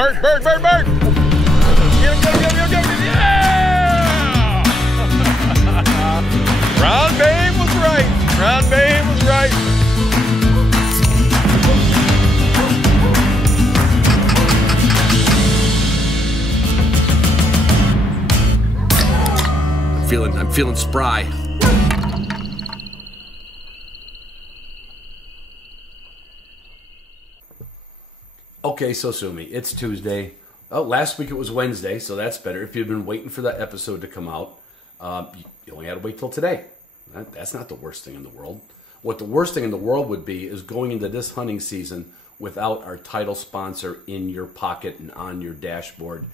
Bird, bird, bird, bird. Get him, get him, get him, get him, get him. Yeah! Ron Boehme was right. Ron Boehme was right. I'm feeling spry. Okay, so Sumi, it's Tuesday. Oh, last week it was Wednesday, so that's better. If you've been waiting for that episode to come out, you only had to wait till today. That's not the worst thing in the world. What the worst thing in the world would be is going into this hunting season without our title sponsor in your pocket and on your dashboard,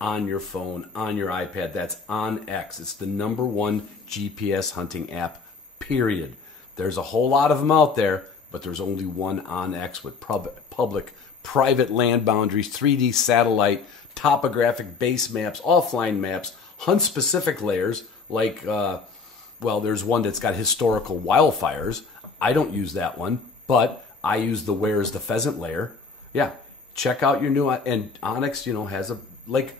on your phone, on your iPad. That's OnX. It's the #1 GPS hunting app, period. There's a whole lot of them out there, but there's only one OnX with public, private land boundaries, 3D satellite, topographic base maps, offline maps, hunt-specific layers, like, well, there's one that's got historical wildfires. I don't use that one, but I use the Where's the Pheasant layer. Yeah, check out your new, and OnX, has a, like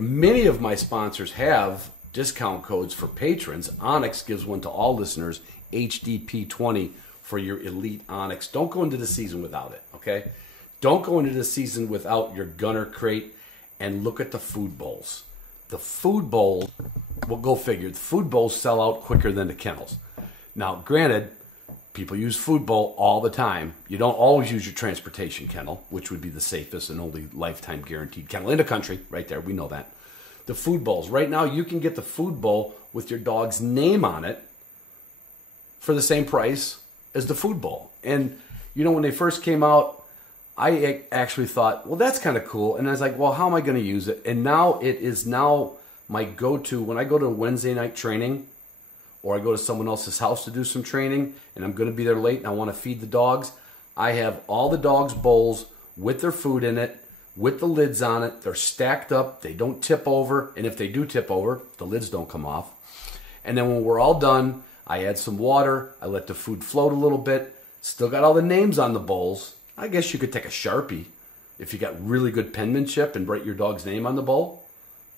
many of my sponsors have discount codes for patrons. OnX gives one to all listeners, HDP20 for your elite OnX. Don't go into the season without it, okay? Don't go into the season without your gunner crate, and look at the food bowls. The food bowls, well, go figure, the food bowls sell out quicker than the kennels. Now, granted, people use food bowl all the time. You don't always use your transportation kennel, which would be the safest and only lifetime guaranteed kennel in the country, right there, we know that. The food bowls, right now you can get the food bowl with your dog's name on it for the same price as the food bowl. And, when they first came out, I actually thought, well, that's kind of cool. And I was like, well, how am I going to use it? And now it is now my go-to when I go to Wednesday night training, or I go to someone else's house to do some training, and I'm going to be there late and I want to feed the dogs. I have all the dogs' bowls with their food in it, with the lids on it. They're stacked up. They don't tip over. And if they do tip over, the lids don't come off. And then when we're all done, I add some water. I let the food float a little bit. Still got all the names on the bowls. I guess you could take a Sharpie if you got really good penmanship and write your dog's name on the bowl.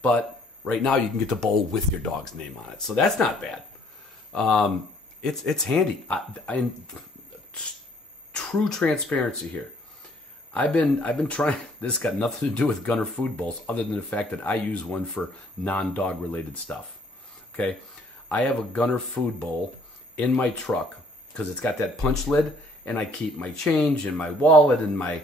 But right now you can get the bowl with your dog's name on it. So that's not bad. It's handy. I'm true transparency here. I've been trying. This got nothing to do with gunner food bowls, other than the fact that I use one for non-dog related stuff. Okay, I have a gunner food bowl in my truck because it's got that punch lid, and I keep my change and my wallet and my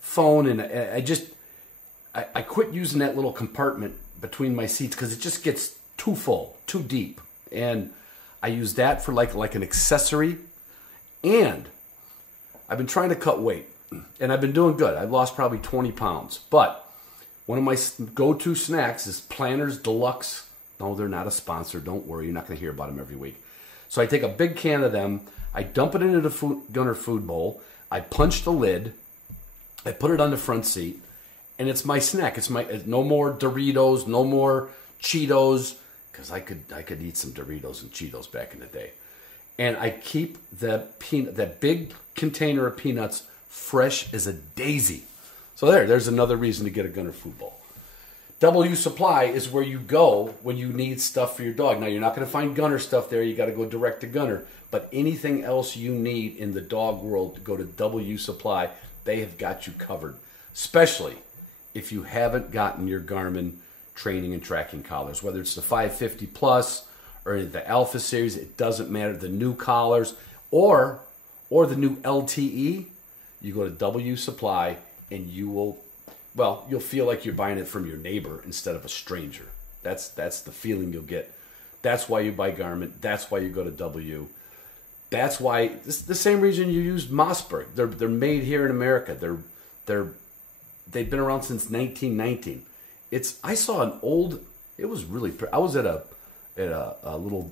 phone, and I quit using that little compartment between my seats because it just gets too full, too deep, and I use that for like an accessory. And I've been trying to cut weight, and I've been doing good. I've lost probably 20 pounds. But one of my go-to snacks is Planters Deluxe. No, they're not a sponsor. Don't worry. You're not going to hear about them every week. So I take a big can of them. I dump it into the gunner food bowl. I punch the lid. I put it on the front seat. And it's my snack. It's no more Doritos, no more Cheetos. Because I could eat some Doritos and Cheetos back in the day. And I keep that big container of peanuts fresh as a daisy. So there's another reason to get a gunner food bowl. W Supply is where you go when you need stuff for your dog. Now, you're not going to find gunner stuff there. You got to go direct to gunner. But anything else you need in the dog world, go to W Supply. They have got you covered. Especially if you haven't gotten your Garmin training and tracking collars, whether it's the 550 Plus or the Alpha Series, it doesn't matter. The new collars or the new LTE, you go to W Supply and you'll feel like you're buying it from your neighbor instead of a stranger. That's the feeling you'll get. That's why you buy Garmin. That's why you go to W. That's why this the same reason you use Mossberg. They're made here in America. They've been around since 1919. I saw an old. It was really. I was at a little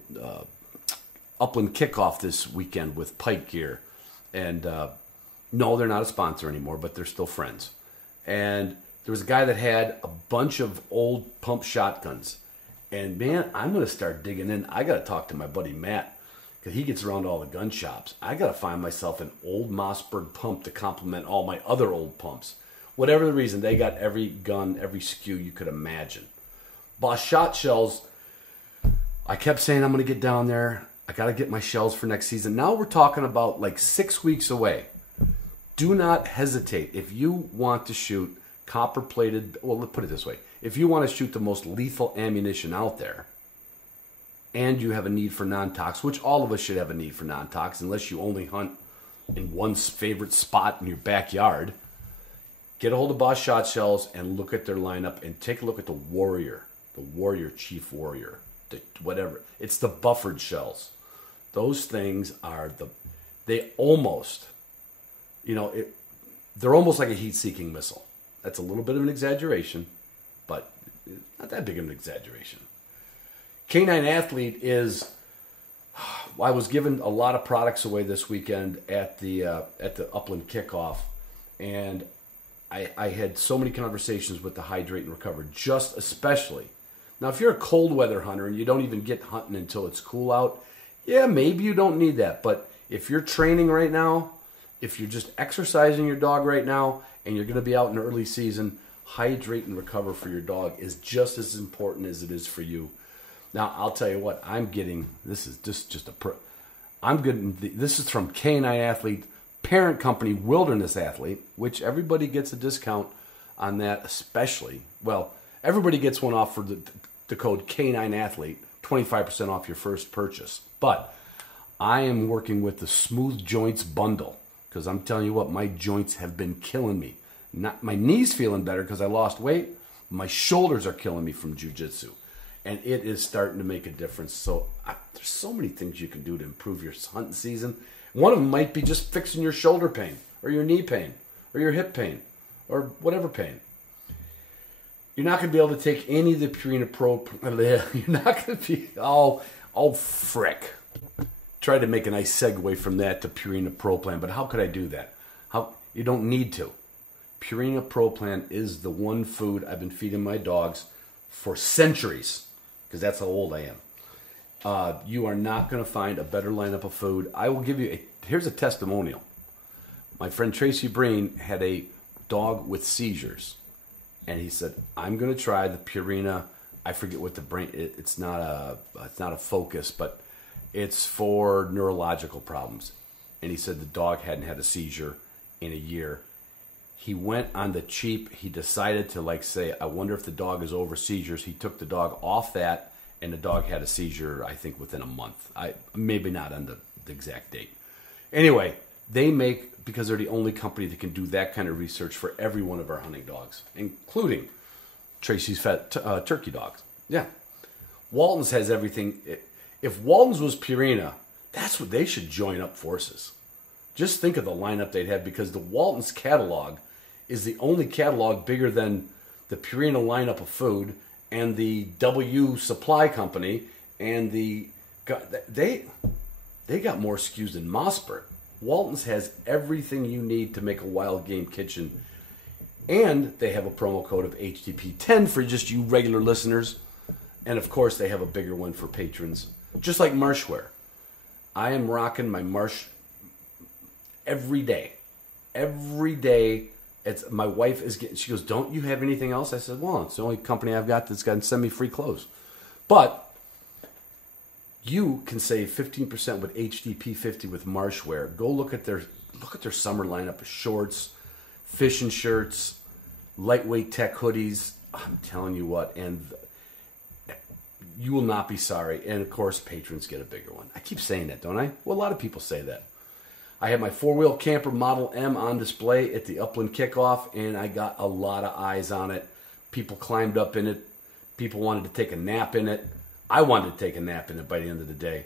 Upland kickoff this weekend with Pike Gear, and no, they're not a sponsor anymore, but they're still friends. And there was a guy that had a bunch of old pump shotguns, and man, I'm gonna start digging in. I gotta talk to my buddy Matt because he gets around all the gun shops. I gotta find myself an old Mossberg pump to complement all my other old pumps. Whatever the reason, they got every gun, every SKU you could imagine. Boss shot shells, I kept saying I'm going to get down there. I got to get my shells for next season. Now we're talking about like 6 weeks away. Do not hesitate. If you want to shoot copper-plated, well, let's put it this way. If you want to shoot the most lethal ammunition out there, and you have a need for non-tox, which all of us should have a need for non-tox, unless you only hunt in one favorite spot in your backyard, get a hold of Boss shot shells and look at their lineup and take a look at the Warrior, Chief Warrior, whatever. It's the buffered shells. Those things are they almost, they're almost like a heat-seeking missile. That's a little bit of an exaggeration, but not that big of an exaggeration. Canine Athlete is, I was given a lot of products away this weekend at the Upland kickoff, and I had so many conversations with the Hydrate and Recover, just especially. Now, if you're a cold weather hunter and you don't even get hunting until it's cool out, yeah, maybe you don't need that. But if you're training right now, if you're just exercising your dog right now, and you're going to be out in early season, Hydrate and Recover for your dog is just as important as it is for you. Now, I'll tell you what, I'm getting, this is this is from Canine Athlete, parent company Wilderness Athlete, which everybody gets a discount on that especially. Well, everybody gets one off for the code Canine Athlete, 25% off your first purchase. But I am working with the Smooth Joints bundle, because I'm telling you what, my joints have been killing me. Not my knees feeling better because I lost weight. My shoulders are killing me from jiu-jitsu. And it is starting to make a difference. So there's so many things you can do to improve your hunting season. One of them might be just fixing your shoulder pain, or your knee pain, or your hip pain, or whatever pain. You're not going to be able to take any of the Purina Pro. You're not going to be, frick. Try to make a nice segue from that to Purina Pro Plan, but how could I do that? You don't need to. Purina Pro Plan is the one food I've been feeding my dogs for centuries, because that's how old I am. You are not going to find a better lineup of food. I will give you here's a testimonial. My friend Tracy Breen had a dog with seizures, and he said, I'm going to try the Purina. I forget what the brand, it's not a Focus, but it's for neurological problems. And he said the dog hadn't had a seizure in a year. He went on the cheap. He decided to say, I wonder if the dog is over seizures. He took the dog off that, and the dog had a seizure, I think, within a month. Maybe not on the exact date. Anyway, they make, because they're the only company that can do that kind of research for every one of our hunting dogs, including Tracy's turkey dogs. Yeah. Walton's has everything. If Walton's was Purina, that's what they should join up forces. Just think of the lineup they'd have, because the Walton's catalog is the only catalog bigger than the Purina lineup of food and the W Supply Company, and they got more SKUs than Mossberg. Walton's has everything you need to make a wild game kitchen, and they have a promo code of HTP10 for just you regular listeners, and of course they have a bigger one for patrons, just like Marshwear. I am rocking my Marsh every day. Every day. My wife is getting, she goes, don't you have anything else? I said, well, it's the only company I've got that's going to send me free clothes. But you can save 15% with HDP50 with Marshwear. Go look at their summer lineup of shorts, fishing shirts, lightweight tech hoodies. I'm telling you what, and you will not be sorry. And of course, patrons get a bigger one. I keep saying that, don't I? Well, a lot of people say that. I had my four-wheel camper Model M on display at the Upland kickoff, and I got a lot of eyes on it. People climbed up in it. People wanted to take a nap in it. I wanted to take a nap in it by the end of the day.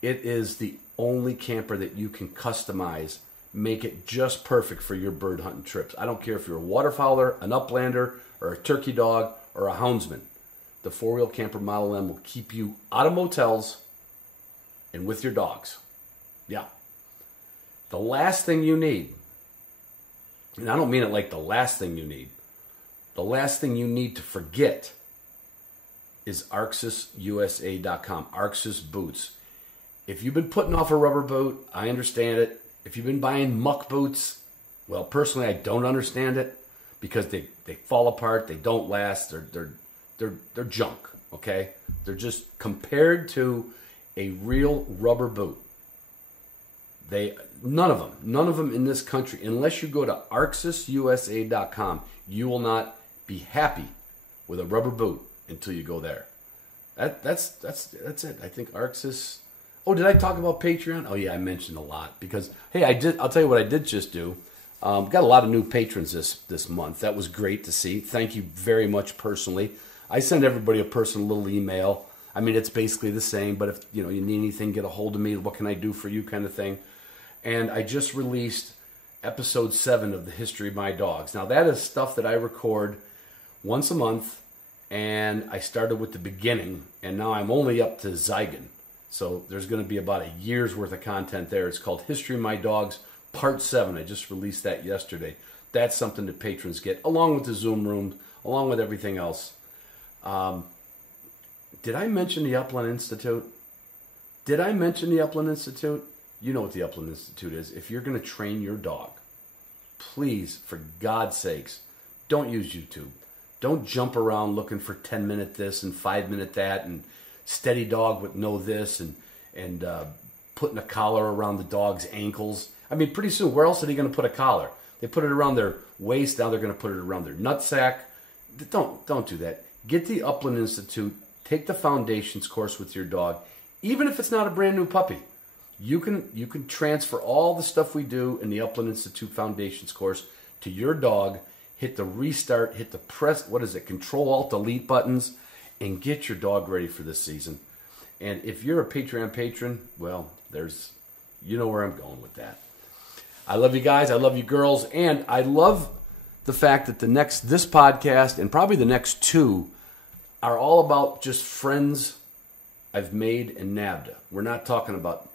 It is the only camper that you can customize, make it just perfect for your bird hunting trips. I don't care if you're a waterfowler, an uplander, or a turkey dog, or a houndsman. The four-wheel camper Model M will keep you out of motels and with your dogs. Yeah. The last thing you need, and I don't mean it like the last thing you need, the last thing you need to forget is ArxusUSA.com, Arxus boots. If you've been putting off a rubber boot, I understand it. If you've been buying muck boots, well, personally, I don't understand it. because they fall apart, they don't last, they're junk, okay? They're just compared to a real rubber boot. None of them in this country, unless you go to arxisusa.com, you will not be happy with a rubber boot until you go there. That's it. I think Arxis. Oh, did I talk about Patreon? Oh yeah, I mentioned a lot because hey, I'll tell you what I did just do. Got a lot of new patrons this month. That was great to see. Thank you very much personally. I send everybody a personal little email. I mean, it's basically the same, but if you need anything, get a hold of me. What can I do for you, kind of thing. And I just released episode 7 of the History of My Dogs. Now that is stuff that I record once a month, and I started with the beginning, and now I'm only up to Zygon. So there's going to be about a year's worth of content there. It's called History of My Dogs, Part 7. I just released that yesterday. That's something that patrons get, along with the Zoom room, along with everything else. Did I mention the Upland Institute? You know what the Upland Institute is. If you're going to train your dog, please, for God's sakes, don't use YouTube. Don't jump around looking for 10-minute this and 5-minute that and steady dog with no this and putting a collar around the dog's ankles. I mean, pretty soon, where else are they going to put a collar? They put it around their waist. Now they're going to put it around their nutsack. Don't do that. Get the Upland Institute. Take the foundations course with your dog, even if it's not a brand new puppy. You can transfer all the stuff we do in the Upland Institute Foundations course to your dog, hit the restart, hit the press, Control-Alt-Delete buttons, and get your dog ready for this season. And if you're a Patreon patron, well, you know where I'm going with that. I love you guys, I love you girls, and I love the fact that this podcast and probably the next 2 are all about just friends I've made in NAVDA. We're not talking about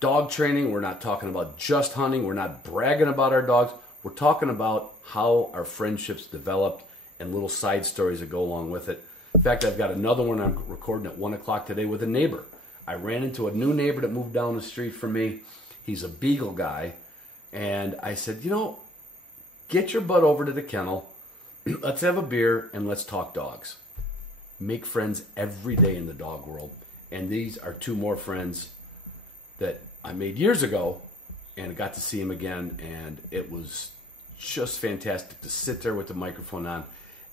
dog training. We're not talking about just hunting. We're not bragging about our dogs. We're talking about how our friendships developed and little side stories that go along with it. In fact, I've got another one I'm recording at 1 o'clock today with a neighbor. I ran into a new neighbor that moved down the street from me. He's a beagle guy. And I said, get your butt over to the kennel. Let's have a beer and let's talk dogs. Make friends every day in the dog world. And these are 2 more friends that I made years ago, and I got to see him again, and it was just fantastic to sit there with the microphone on,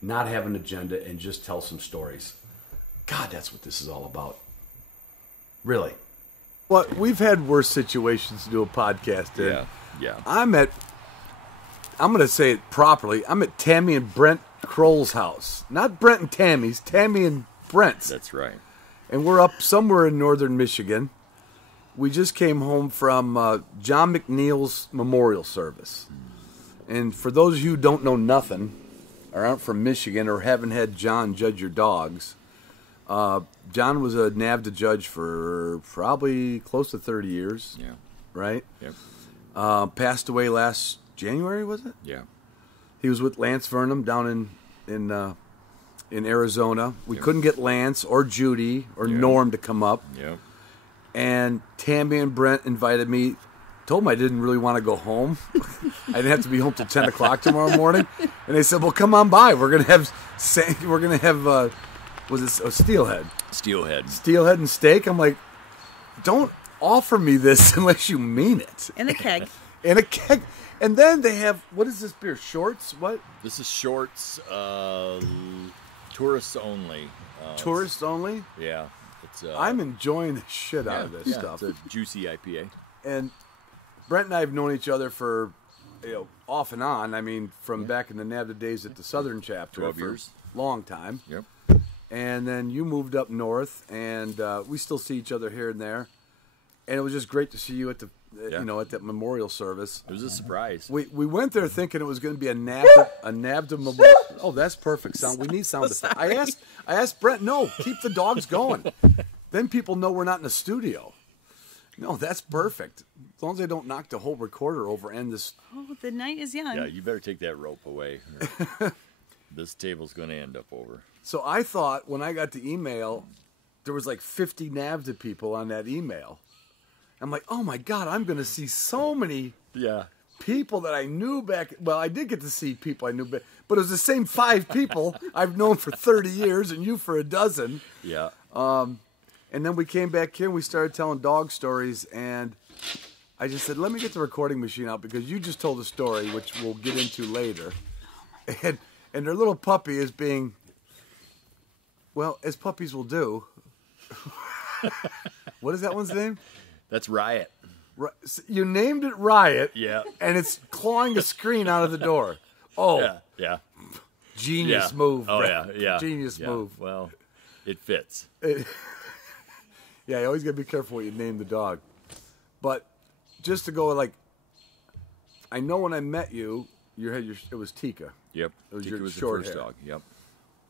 not have an agenda, and just tell some stories. God, that's what this is all about. Really. Well, we've had worse situations to do a podcast in. Yeah. I'm going to say it properly, I'm at Tammy and Brent Kroll's house. Not Brent and Tammy's, Tammy and Brent's. That's right. And we're up somewhere in northern Michigan. We just came home from John McNeil's memorial service. And for those of you who don't know nothing, or aren't from Michigan, or haven't had John judge your dogs, John was a NAVDA judge for probably close to 30 years. Yeah. Right? Yep. Passed away last January, was it? Yeah. He was with Lance Vernum down in Arizona. We couldn't get Lance or Judy or Norm to come up. Yeah. And Tammy and Brent invited me. Told them I didn't really want to go home. I didn't have to be home till 10 o'clock tomorrow morning. And they said, "Well, come on by. We're gonna have was it a steelhead? Steelhead and steak." I'm like, don't offer me this unless you mean it. In a keg. In a keg. And then they have, what is this beer? Shorts? What? This is Shorts, tourists only. Tourists only? Yeah. I'm enjoying the shit out of this stuff. It's a juicy IPA. And Brent and I have known each other for, off and on. I mean, from back in the NAVDA days at the Southern chapter. 12 years. Long time. Yep. And then you moved up north, and we still see each other here and there. And it was just great to see you at the, at that memorial service. It was a surprise. We went there thinking it was going to be a NAVDA memorial. Oh, that's perfect sound. We need sound effects. I asked Brent, no, keep the dogs going. Then people know we're not in a studio. No, that's perfect. As long as they don't knock the whole recorder over and this. Oh, the night is young. Yeah, you better take that rope away. This table's going to end up over. So I thought when I got the email, there was like 50 NAVDA people on that email. I'm like, oh my God, I'm going to see so many people that I knew back. Well, I did get to see people I knew back, but it was the same 5 people I've known for 30 years, and you for a dozen. Yeah. And then we came back here and we started telling dog stories, and I just said, let me get the recording machine out because you just told a story, which we'll get into later. And their little puppy is being, well, as puppies will do. What is that one's name? That's Riot. You named it Riot. Yeah. And it's clawing a screen out of the door. Oh. Yeah. Genius move. Oh, Brett. yeah. Genius move. Well, it fits. Yeah, you always got to be careful what you name the dog. But just to go like, I know when I met you, it was Tika. Yep. It was Tika your was the short first hair. dog. Yep.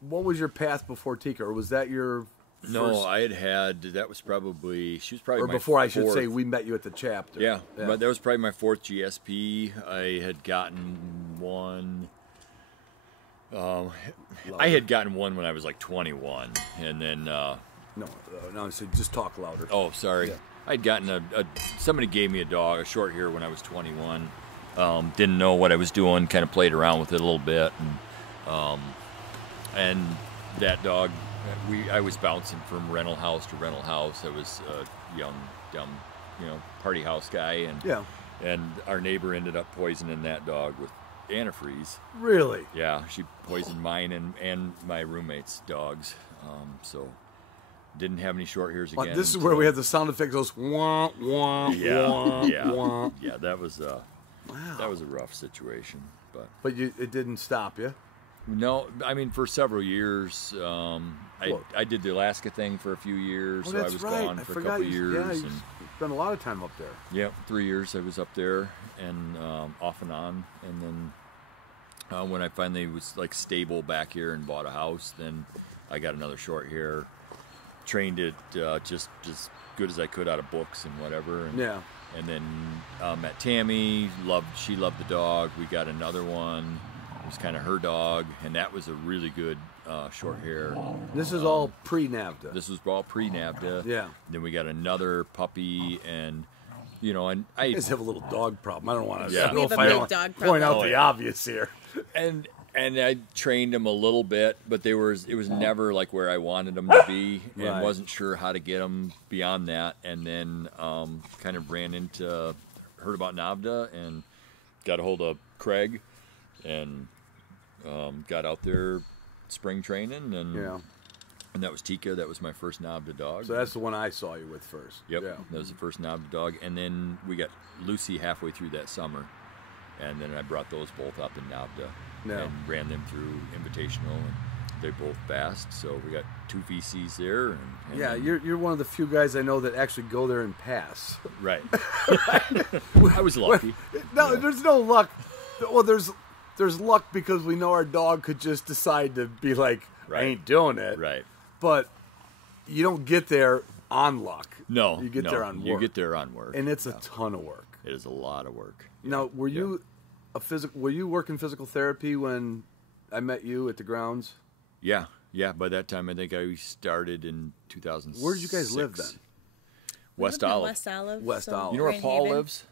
What was your path before Tika, or was that your No, first, I had that was probably she was probably or my before I should fourth. say we met you at the chapter. Yeah, but that was probably my 4th GSP. I had gotten one. I had gotten one when I was like 21, and then. No, I said just talk louder. Oh, sorry. Yeah. I'd gotten somebody gave me a dog, a short hair, when I was 21. Didn't know what I was doing. Kind of played around with it a little bit, and that dog, I was bouncing from rental house to rental house. I was a young, dumb, party house guy, and our neighbor ended up poisoning that dog with antifreeze. Really? Yeah, she poisoned mine and my roommate's dogs. So didn't have any short hairs again. This is where we had the sound effect goes wah wah yeah, wah. yeah. That was Wow. that was a rough situation, But it didn't stop you. no, I mean for several years. I did the Alaska thing for a few years, so I was gone for a couple years. Yeah, you spent a lot of time up there. Yeah, 3 years I was up there and off and on, and then when I finally was like stable back here and bought a house, then I got another short hair, trained it just as good as I could out of books and whatever. And, Yeah. And then met Tammy. She loved the dog. We got another one. It was kind of her dog, and that was a really good short hair. This is all pre-NAVDA. This was all pre-NAVDA. Yeah. Then we got another puppy, and and I You guys have a little dog problem. I don't want to. Yeah. I don't We know have if a I big don't dog point out problem. the obvious here. and I trained them a little bit, but it was never like where I wanted them to be, and Right. wasn't sure how to get them beyond that. And then kind of heard about NAVDA and got a hold of Craig, and got out there spring training, and Yeah. and that was Tika. That was my first NAVDA dog. So that's the one I saw you with first. Yep, Yeah. that was the first NAVDA dog, and then we got Lucy halfway through that summer, and then I brought those both up in NAVDA Yeah. and ran them through Invitational, and they both passed. So we got 2 VCs there. And Yeah, then- you're one of the few guys I know that actually go there and pass. right. I was lucky. No, Yeah. there's no luck. Well, there's luck because we know our dog could just decide to be like, Right. I ain't doing it. Right. But you don't get there on luck. No, You get no, there on work. You get there on work, And it's a ton of work. it is a lot of work. Now, were you were you working physical therapy when I met you at the grounds? Yeah. By that time, I think I started in 2006. Where did you guys live then? West We lived in Olive. West Olive. West Olive. You know where Grand Paul Haven. lives?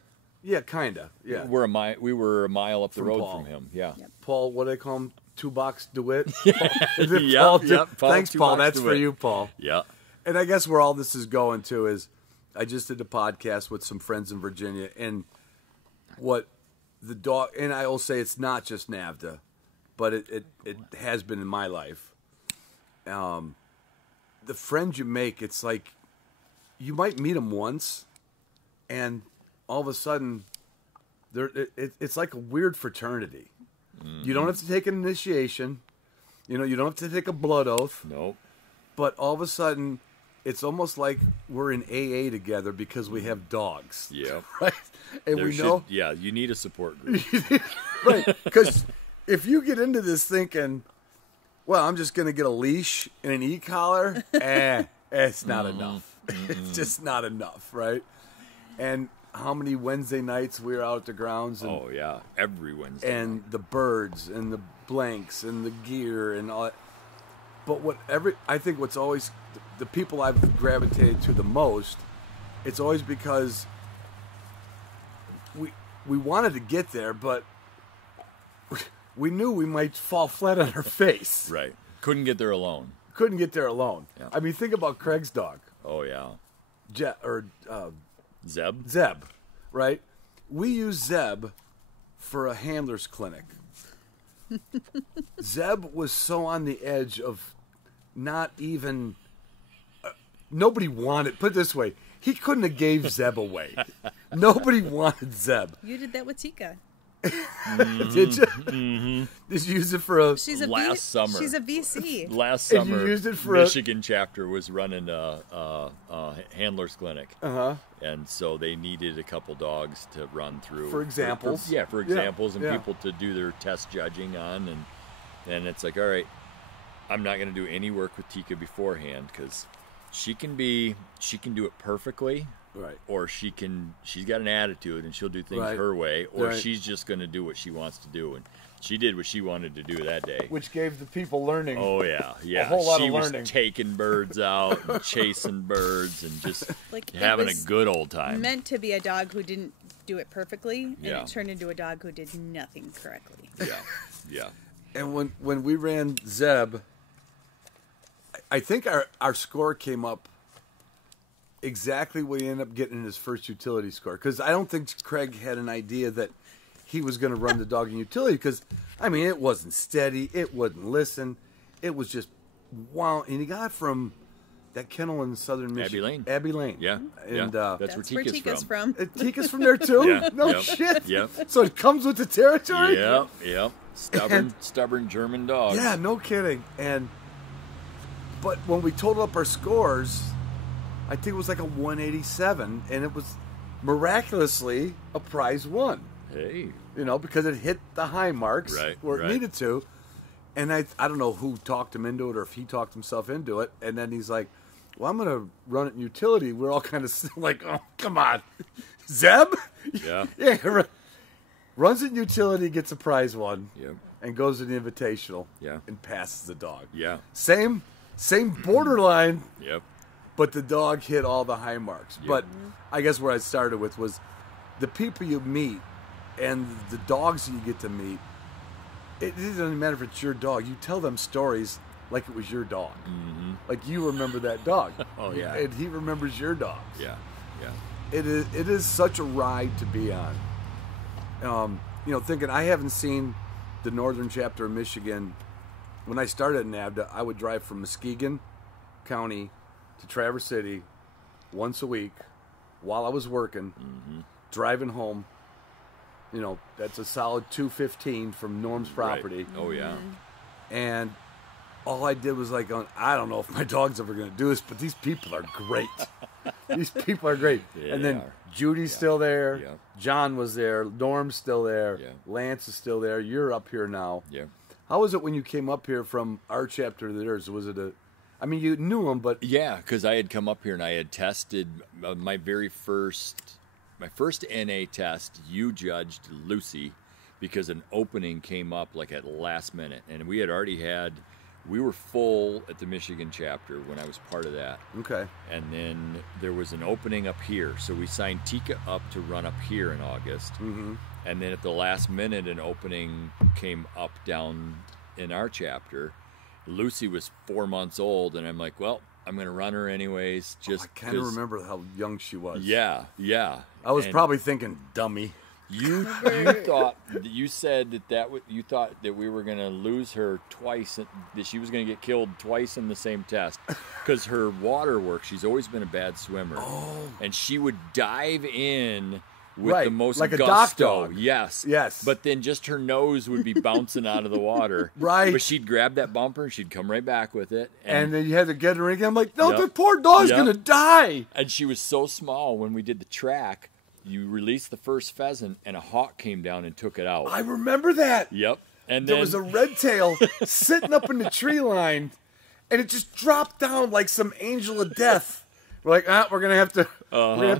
Yeah, kinda. Yeah. We were a mile up the From road Paul. from him. Yeah. Yep. Paul, what do they call him? Two Box DeWitt? Is it Yep, Paul? yep, Paul Thanks, Two Paul. Box That's for DeWitt. you, Paul. Yeah. And I guess where all this is going to is I just did a podcast with some friends in Virginia, and what the dog, and I will say it's not just NAVDA, but it has been in my life. The friends you make, it's like you might meet them once, and all of a sudden, it's like a weird fraternity. You don't have to take an initiation. You don't have to take a blood oath. Nope. But all of a sudden, it's almost like we're in AA together because we have dogs. Yep. Right? And There we should- know. Yeah, you need a support group. Right. Because if you get into this thinking, well, I'm just going to get a leash and an e-collar, it's not enough. It's just not enough, right? And how many Wednesday nights we were out at the grounds and Oh yeah, every Wednesday. and the birds and the blanks and the gear and all that. But I think what's always the people I've gravitated to the most, it's always because we wanted to get there, but we knew we might fall flat on our face. Right. Couldn't get there alone. Couldn't get there alone. Yeah. I mean, think about Craig's dog. Oh, yeah. Zeb? Zeb, right? We use Zeb for a handler's clinic. Zeb was so on the edge of not even... nobody wanted... Put it this way. He couldn't have gave Zeb away. Nobody wanted Zeb. You did that with Tika. Did you? Mm-hmm. Did you use it for a... Last summer. She's a VC. Last And summer, you used it for Michigan chapter was running a handler's clinic. Uh-huh. And so they needed a couple dogs to run through. For examples. For examples and yeah. people to do their test judging on. And it's like, all right, I'm not going to do any work with Tika beforehand because she can do it perfectly. Right. Or she's got an attitude and she'll do things her way, or she's just going to do what she wants to do. And she did what she wanted to do that day. Which gave the people learning. Oh, yeah. A whole lot she of was learning. taking birds out and chasing birds and just Like, having a it was good old time. meant to be a dog who didn't do it perfectly, and Yeah. it turned into a dog who did nothing correctly. Yeah. And when we ran Zeb, I think our score came up exactly what he ended up getting in his first utility score. Because I don't think Craig had an idea that he was going to run the dog in utility. Because, I mean, it wasn't steady. It wouldn't listen. It was just, wow. And he got it from that kennel in southern Michigan. Abbey Lane. Yeah. And That's where Tika's from. Tika's from there, too? Yeah. No Yep. shit? Yep. So it comes with the territory? Yep. Stubborn German dog. Yeah, no kidding. But when we totaled up our scores, I think it was like a 187, and it was miraculously a prize one. Hey. You know, because it hit the high marks where it needed to. And I don't know who talked him into it or if he talked himself into it. And then he's like, well, I'm going to run it in utility. We're all kind of like, oh, come on. Zeb? Yeah. Yeah. Runs it in utility, gets a prize one, Yep. and goes to the invitational Yeah. and passes the dog. Yeah. Same borderline, Yep. but the dog hit all the high marks. Yep. But I guess where I started with was the people you meet and the dogs that you get to meet. It doesn't matter if it's your dog. You tell them stories like it was your dog. Mm-hmm. Like you remember that dog. Oh, yeah. And he remembers your dogs. Yeah. It is such a ride to be on. Thinking I haven't seen the northern chapter of Michigan. When I started in NAVDA, I would drive from Muskegon County to Traverse City once a week while I was working, driving home. You know, that's a solid 215 from Norm's property. Right. Oh, yeah. And all I did was like, I don't know if my dog's ever going to do this, but these people are great. These people are great. Yeah, and then they are. Judy's still there. Yeah. John was there. Norm's still there. Yeah. Lance is still there. You're up here now. Yeah. How was it when you came up here from our chapter to theirs? Was it you knew them, but... Yeah, because I had come up here and I had tested my first NA test. You judged Lucy because an opening came up like at last minute. And we were full at the Michigan chapter when I was part of that. Okay. And then there was an opening up here. So we signed Tika up to run up here in August. Mm-hmm. And then at the last minute, an opening came up down in our chapter. Lucy was 4 months old, and I'm like, well, I'm going to run her anyways. Just I kind of remember how young she was. Yeah. I was probably thinking, dummy. You said you thought that we were going to lose her twice, that she was going to get killed twice in the same test because her water work. She's always been a bad swimmer, and she would dive in with the most like gusto. A dock dog. Yes. But then just her nose would be bouncing out of the water. Right. But she'd grab that bumper and she'd come right back with it. And then you had to get her in again. I'm like, no, the poor dog's going to die. And she was so small when we did the track. You released the first pheasant, and a hawk came down and took it out. I remember that. Yep. And there was a red tail sitting up in the tree line, and it just dropped down like some angel of death. We're like, we're gonna have to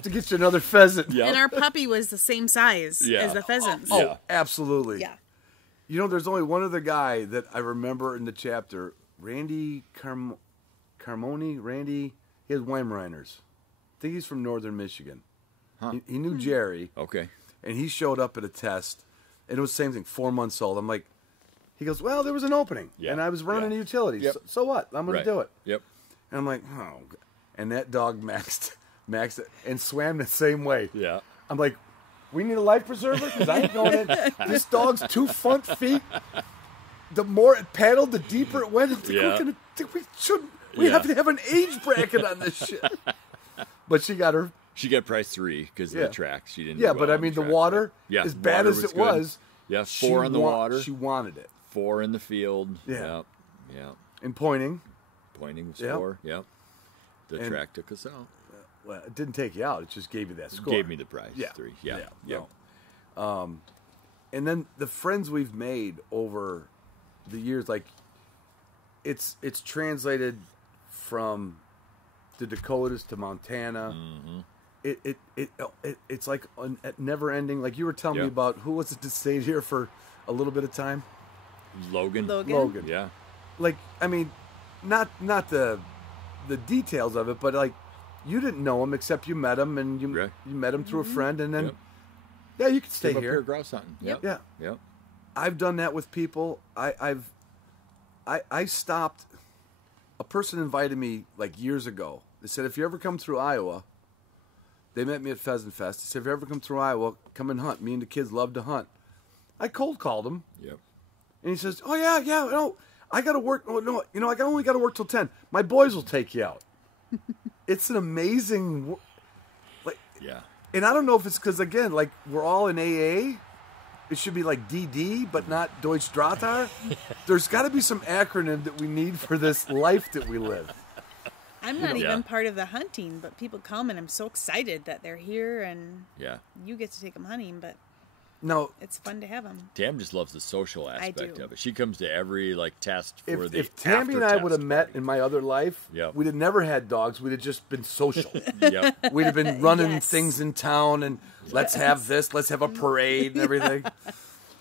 get you another pheasant. Yep. And our puppy was the same size as the pheasants. Oh, absolutely. Yeah. You know, there's only one other guy that I remember in the chapter, Randy Carmoni. Randy, he has Weimaraners. I think he's from northern Michigan. Huh. He knew Jerry. Okay. And he showed up at a test, and it was the same thing, 4 months old. I'm like, he goes, well, there was an opening, and I was running a utility. Yep. So what? I'm going to do it. Yep. And I'm like, oh. And that dog maxed it and swam the same way. Yeah. I'm like, we need a life preserver because I ain't going in. This dog's 2 front feet. The more it paddled, the deeper it went. We have to have an age bracket on this shit. But she got prize 3 because of the tracks. She didn't. Yeah, but I mean, the water, as bad as it was. Yeah, 4 in the water. She wanted it. 4 in the field. Yeah. Yeah. And pointing. Pointing was 4. Yep. The track took us out. Well, it didn't take you out. It just gave you that score. Gave me the prize. 3. Yeah. No. And then the friends we've made over the years, like it's translated from the Dakotas to Montana. Mm-hmm. It's like never ending. Like you were telling me about, who was it that stayed here for a little bit of time? Logan. Yeah. Like, I mean, not the details of it, but like, you didn't know him except you met him, and you met him through a friend, and then you can stay here. Grouse hunting. Yeah. Yep. I've done that with people. I stopped. A person invited me like years ago. They said, if you ever come through Iowa, they met me at Pheasant Fest. They said, if you ever come through Iowa, come and hunt. Me and the kids love to hunt. I cold called him. Yep. And he says, oh yeah, no, I got to work. No, I only got to work till 10. My boys will take you out. It's an amazing, And I don't know if it's because, again, like, we're all in AA. It should be like DD, but not Deutsch Drahthaar. There's got to be some acronym that we need for this life that we live. I'm not even part of the hunting, but people come, and I'm so excited that they're here, and you get to take them hunting, but no, it's fun to have them. Tam just loves the social aspect of it. She comes to every test for if Tammy and I would have met in my other life, we'd have never had dogs. We'd have just been social. We'd have been running things in town, and let's have this, let's have a parade and everything.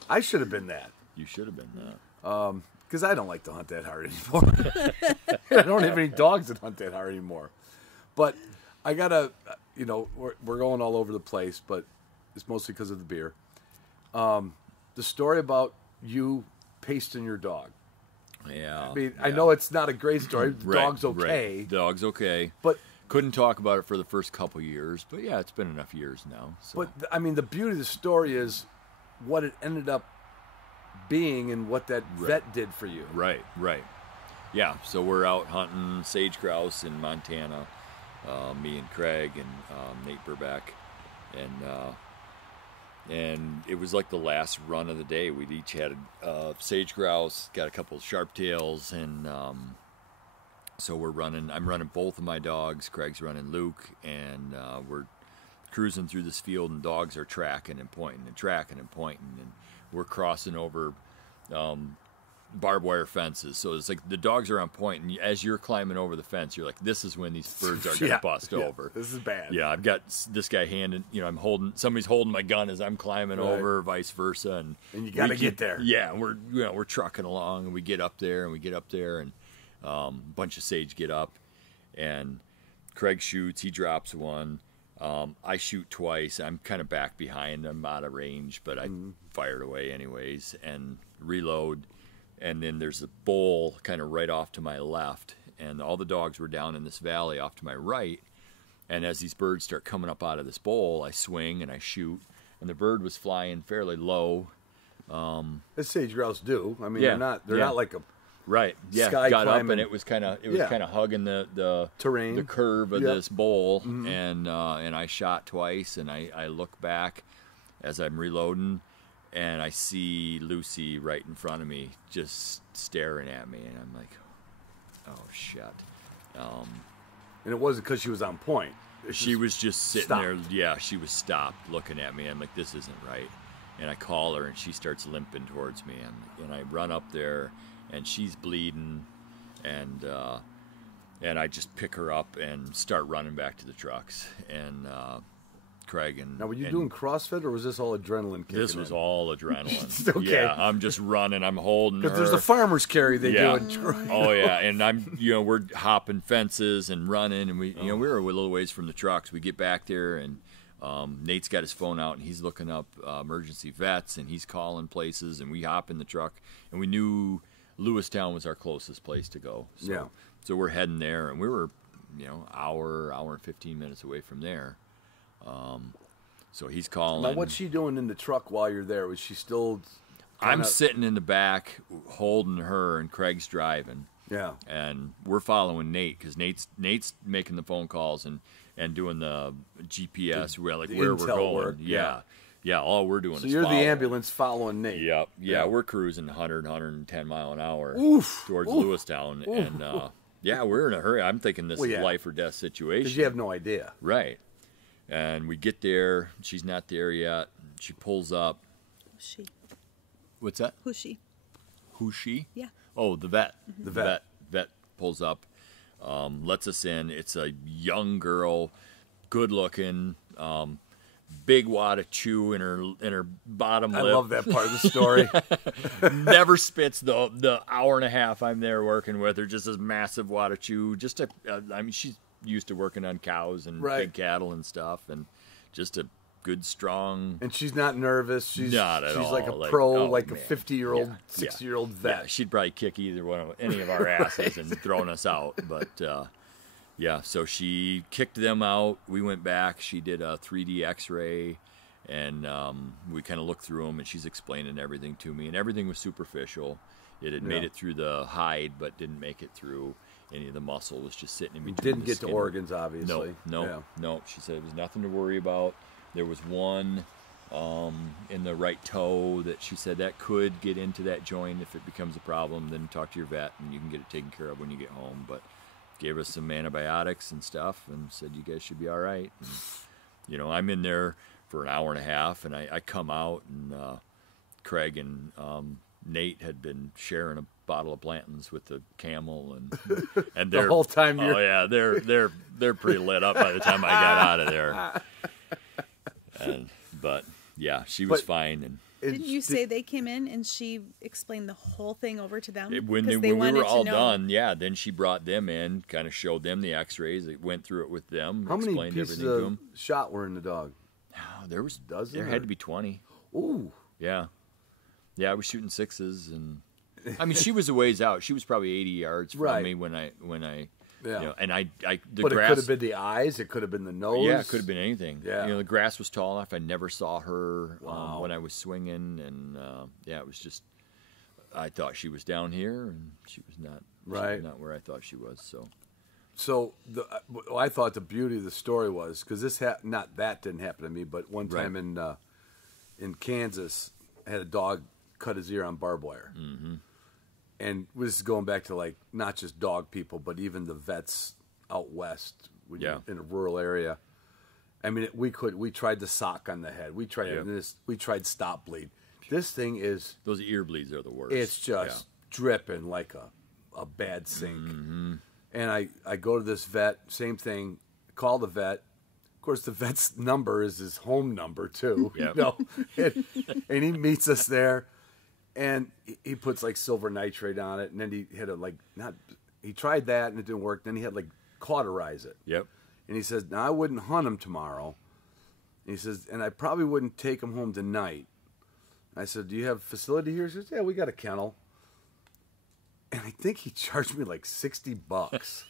I should have been that. You should have been that. Because I don't like to hunt that hard anymore. I don't have any dogs that hunt that hard anymore. But I gotta, we're going all over the place, but it's mostly because of the beer. The story about you pasting your dog. Yeah. I mean, I know it's not a great story. The dog's okay. Right. The dog's okay. But couldn't talk about it for the first couple years. But yeah, it's been enough years now. So. But I mean, the beauty of the story is what it ended up being and what that vet did for you. Right. Yeah. So we're out hunting sage grouse in Montana. Me and Craig and Nate Burback, and it was like the last run of the day. We'd each had sage grouse, got a couple of sharp tails, and so we're running. I'm running both of my dogs. Craig's running Luke, and we're cruising through this field, and dogs are tracking and pointing, and we're crossing over barbed wire fences. So it's like the dogs are on point, and as you're climbing over the fence, you're like, this is when these birds are going to bust over. This is bad. Yeah, I've got this guy handing, somebody's holding my gun as I'm climbing over, vice versa. And you got to get there. Yeah, we're trucking along, and we get up there, and a bunch of sage get up, and Craig shoots, he drops one. I shoot twice. I'm kind of back behind. I'm out of range, but I fired away anyways and reload. And then there's a bowl kind of right off to my left, and all the dogs were down in this valley off to my right. And as these birds start coming up out of this bowl, I swing and I shoot, and the bird was flying fairly low. As sage grouse do. I mean, they're not like a sky got climbing. up, and it was kind of hugging the terrain, the curve of this bowl, and I shot twice, and I look back as I'm reloading. And I see Lucy right in front of me, just staring at me, and I'm like, "Oh shit!" And it wasn't because she was on point. She was just sitting there. Yeah, she was stopped, looking at me. I'm like, "This isn't right." And I call her, and she starts limping towards me, and I run up there, and she's bleeding, and I just pick her up and start running back to the trucks, and. Craig and now, were you doing CrossFit, or was this all adrenaline? This was all adrenaline. Okay. Yeah, I'm just running. I'm holding her. Because there's a farmer's carry they do in Troy. Oh yeah, and I'm we're hopping fences and running, and we were a little ways from the trucks. We get back there, and Nate's got his phone out and he's looking up emergency vets and he's calling places, and we hop in the truck and we knew Lewistown was our closest place to go. So we're heading there, and we were, hour and 15 minutes away from there. So he's calling. Now, what's she doing in the truck while you're there? Was she still? I'm sitting in the back holding her, and Craig's driving. Yeah. And we're following Nate because Nate's making the phone calls and doing the GPS where we're going. Work. Yeah. All we're doing is you're following. The ambulance following Nate. Yep. Yeah. We're cruising 100, 110 mile an hour towards Lewistown, and we're in a hurry. I'm thinking this is life or death situation because you have no idea, right? And we get there. She's not there yet. She pulls up. Who's she? What's that? Who's she? Who's she? Yeah. Oh, the vet. Mm-hmm. The vet pulls up, lets us in. It's a young girl, good looking, big wad of chew in her bottom lip. I love that part of the story. Never spits the hour and a half I'm there working with her. Just this massive wad of chew. She's used to working on cows and big cattle and stuff, and just a good, strong. And she's not nervous. She's not at all. She's like a pro, a 50-year-old, 60-year-old vet. Yeah, she'd probably kick any of our asses and thrown us out. But so she kicked them out. We went back. She did a 3D X-ray, and we kind of looked through them, and she's explaining everything to me, and everything was superficial. It had made it through the hide, but didn't make it through any of the muscle. It was just sitting in between. Didn't get to organs, obviously. No. She said it was nothing to worry about. There was one in the right toe that she said that could get into that joint. If it becomes a problem, then talk to your vet and you can get it taken care of when you get home. But gave us some antibiotics and stuff and said you guys should be all right. And, I'm in there for an hour and a half, and I come out, and Craig and Nate had been sharing a bottle of Blanton's with the camel, and the whole time they're pretty lit up by the time I got out of there. But she was fine. And didn't you say they came in and she explained the whole thing over to them? When we were all done, then she brought them in, kind of showed them the X-rays. It went through it with them. How many pieces of shot were in the dog? There was dozen. There had to be 20. Ooh. Yeah. Yeah, I was shooting 6s, and I mean she was a ways out. She was probably 80 yards from me when I. And the but grass. It could have been the eyes. It could have been the nose. Yeah, it could have been anything. Yeah. The grass was tall enough. I never saw her when I was swinging, and it was just. I thought she was down here, and she was not. Right. She was not where I thought she was. So I thought the beauty of the story was because this didn't happen to me, but one time in Kansas, I had a dog cut his ear on barbed wire. Mm-hmm. And this is going back to like not just dog people, but even the vets out west in a rural area. I mean, we tried the sock on the head. We tried stop bleed. This thing is those ear bleeds are the worst. It's just dripping like a bad sink. Mm-hmm. And I go to this vet, same thing. Call the vet. Of course, the vet's number is his home number too. Yep. And he meets us there. And he puts like silver nitrate on it, and then he had he tried that and it didn't work. Then he had cauterize it. Yep. And he says, now I wouldn't hunt him tomorrow. And he says, and I probably wouldn't take him home tonight. And I said, do you have a facility here? He says, yeah, we got a kennel. And I think he charged me like $60.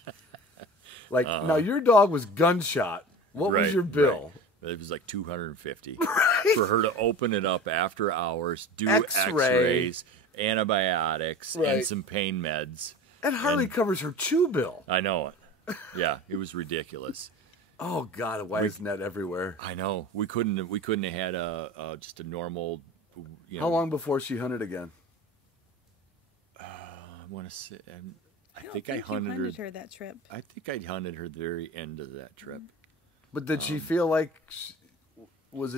Now your dog was gunshot. What was your bill? Right. It was like $250 for her to open it up after hours, do X-rays, antibiotics, and some pain meds. That hardly covers her chew bill. I know it. Yeah, it was ridiculous. Oh God, why isn't that everywhere? I know. We couldn't have had just a normal. How long before she hunted again? I want to say. I think I hunted her that trip. I think I hunted her the very end of that trip. But did she feel like, was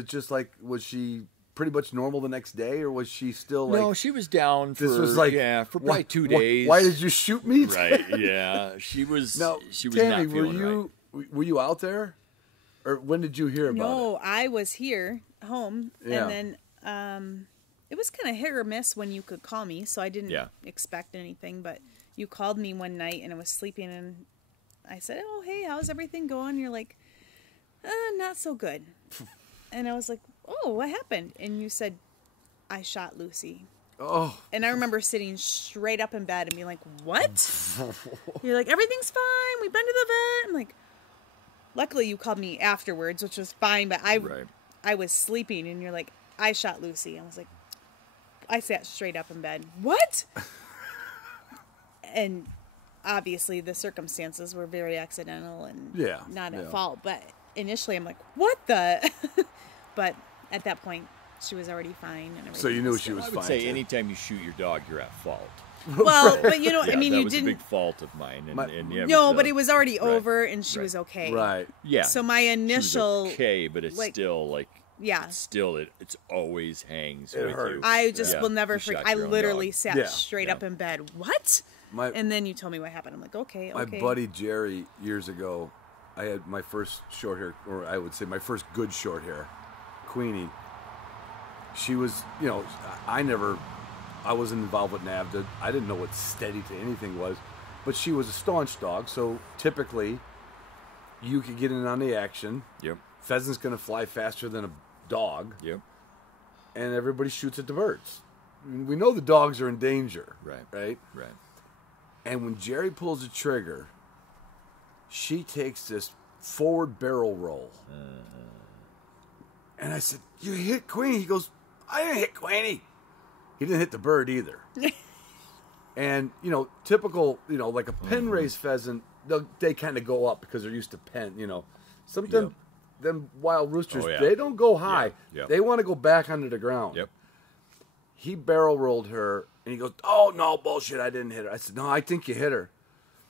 she pretty much normal the next day, or was she still like... No, she was down for, for probably 2 days. Why did you shoot me? Right, yeah. She was Tammy, not feeling right. Were you out there? Or when did you hear about it? No, I was here, home, and then it was kind of hit or miss when you could call me, so I didn't expect anything, but you called me one night, and I was sleeping, and I said, oh, hey, how's everything going? You're like... not so good. And I was like, oh, what happened? And you said, I shot Lucy. Oh. And I remember sitting straight up in bed and being like, what? You're like, everything's fine. We've been to the vet. I'm like, luckily you called me afterwards, which was fine. But I was sleeping and you're like, I shot Lucy. I was like, I sat straight up in bed. What? And obviously the circumstances were very accidental and not at fault. But initially I'm like, what the? But at that point, she was already fine. And everything. So you knew she was I fine. would say anytime you shoot your dog, you're at fault. Well, but you know, Yeah, I mean, that you was didn't. a big fault of mine. And yeah, No, but it was already over, and she was okay. Right. Yeah. So my initial. She was okay, but it's like, still like. Yeah. It's still, it's always hangs It with hurts. you. I just Yeah. will never You forget. shot I your own literally dog. sat straight up in bed. What? And then you told me what happened. I'm like, okay. My buddy Jerry, years ago, I had my first short hair, or I would say my first good short hair, Queenie. She was, you know, I wasn't involved with NAVDA. I didn't know what steady to anything was. But she was a staunch dog, so typically you could get in on the action. Yep. Pheasant's going to fly faster than a dog. Yep. And everybody shoots at the birds. We know the dogs are in danger. Right. Right? And when Jerry pulls the trigger, she takes this forward barrel roll. And I said, you hit Queenie. He goes, I didn't hit Queenie. He didn't hit the bird either. And, you know, typical, you know, like a pen raised pheasant, they kind of go up because they're used to pen, you know. Some of them wild roosters, they don't go high. Yep. They want to go back under the ground. Yep. He barrel rolled her, and he goes, oh, no, bullshit, I didn't hit her. I said, no, I think you hit her.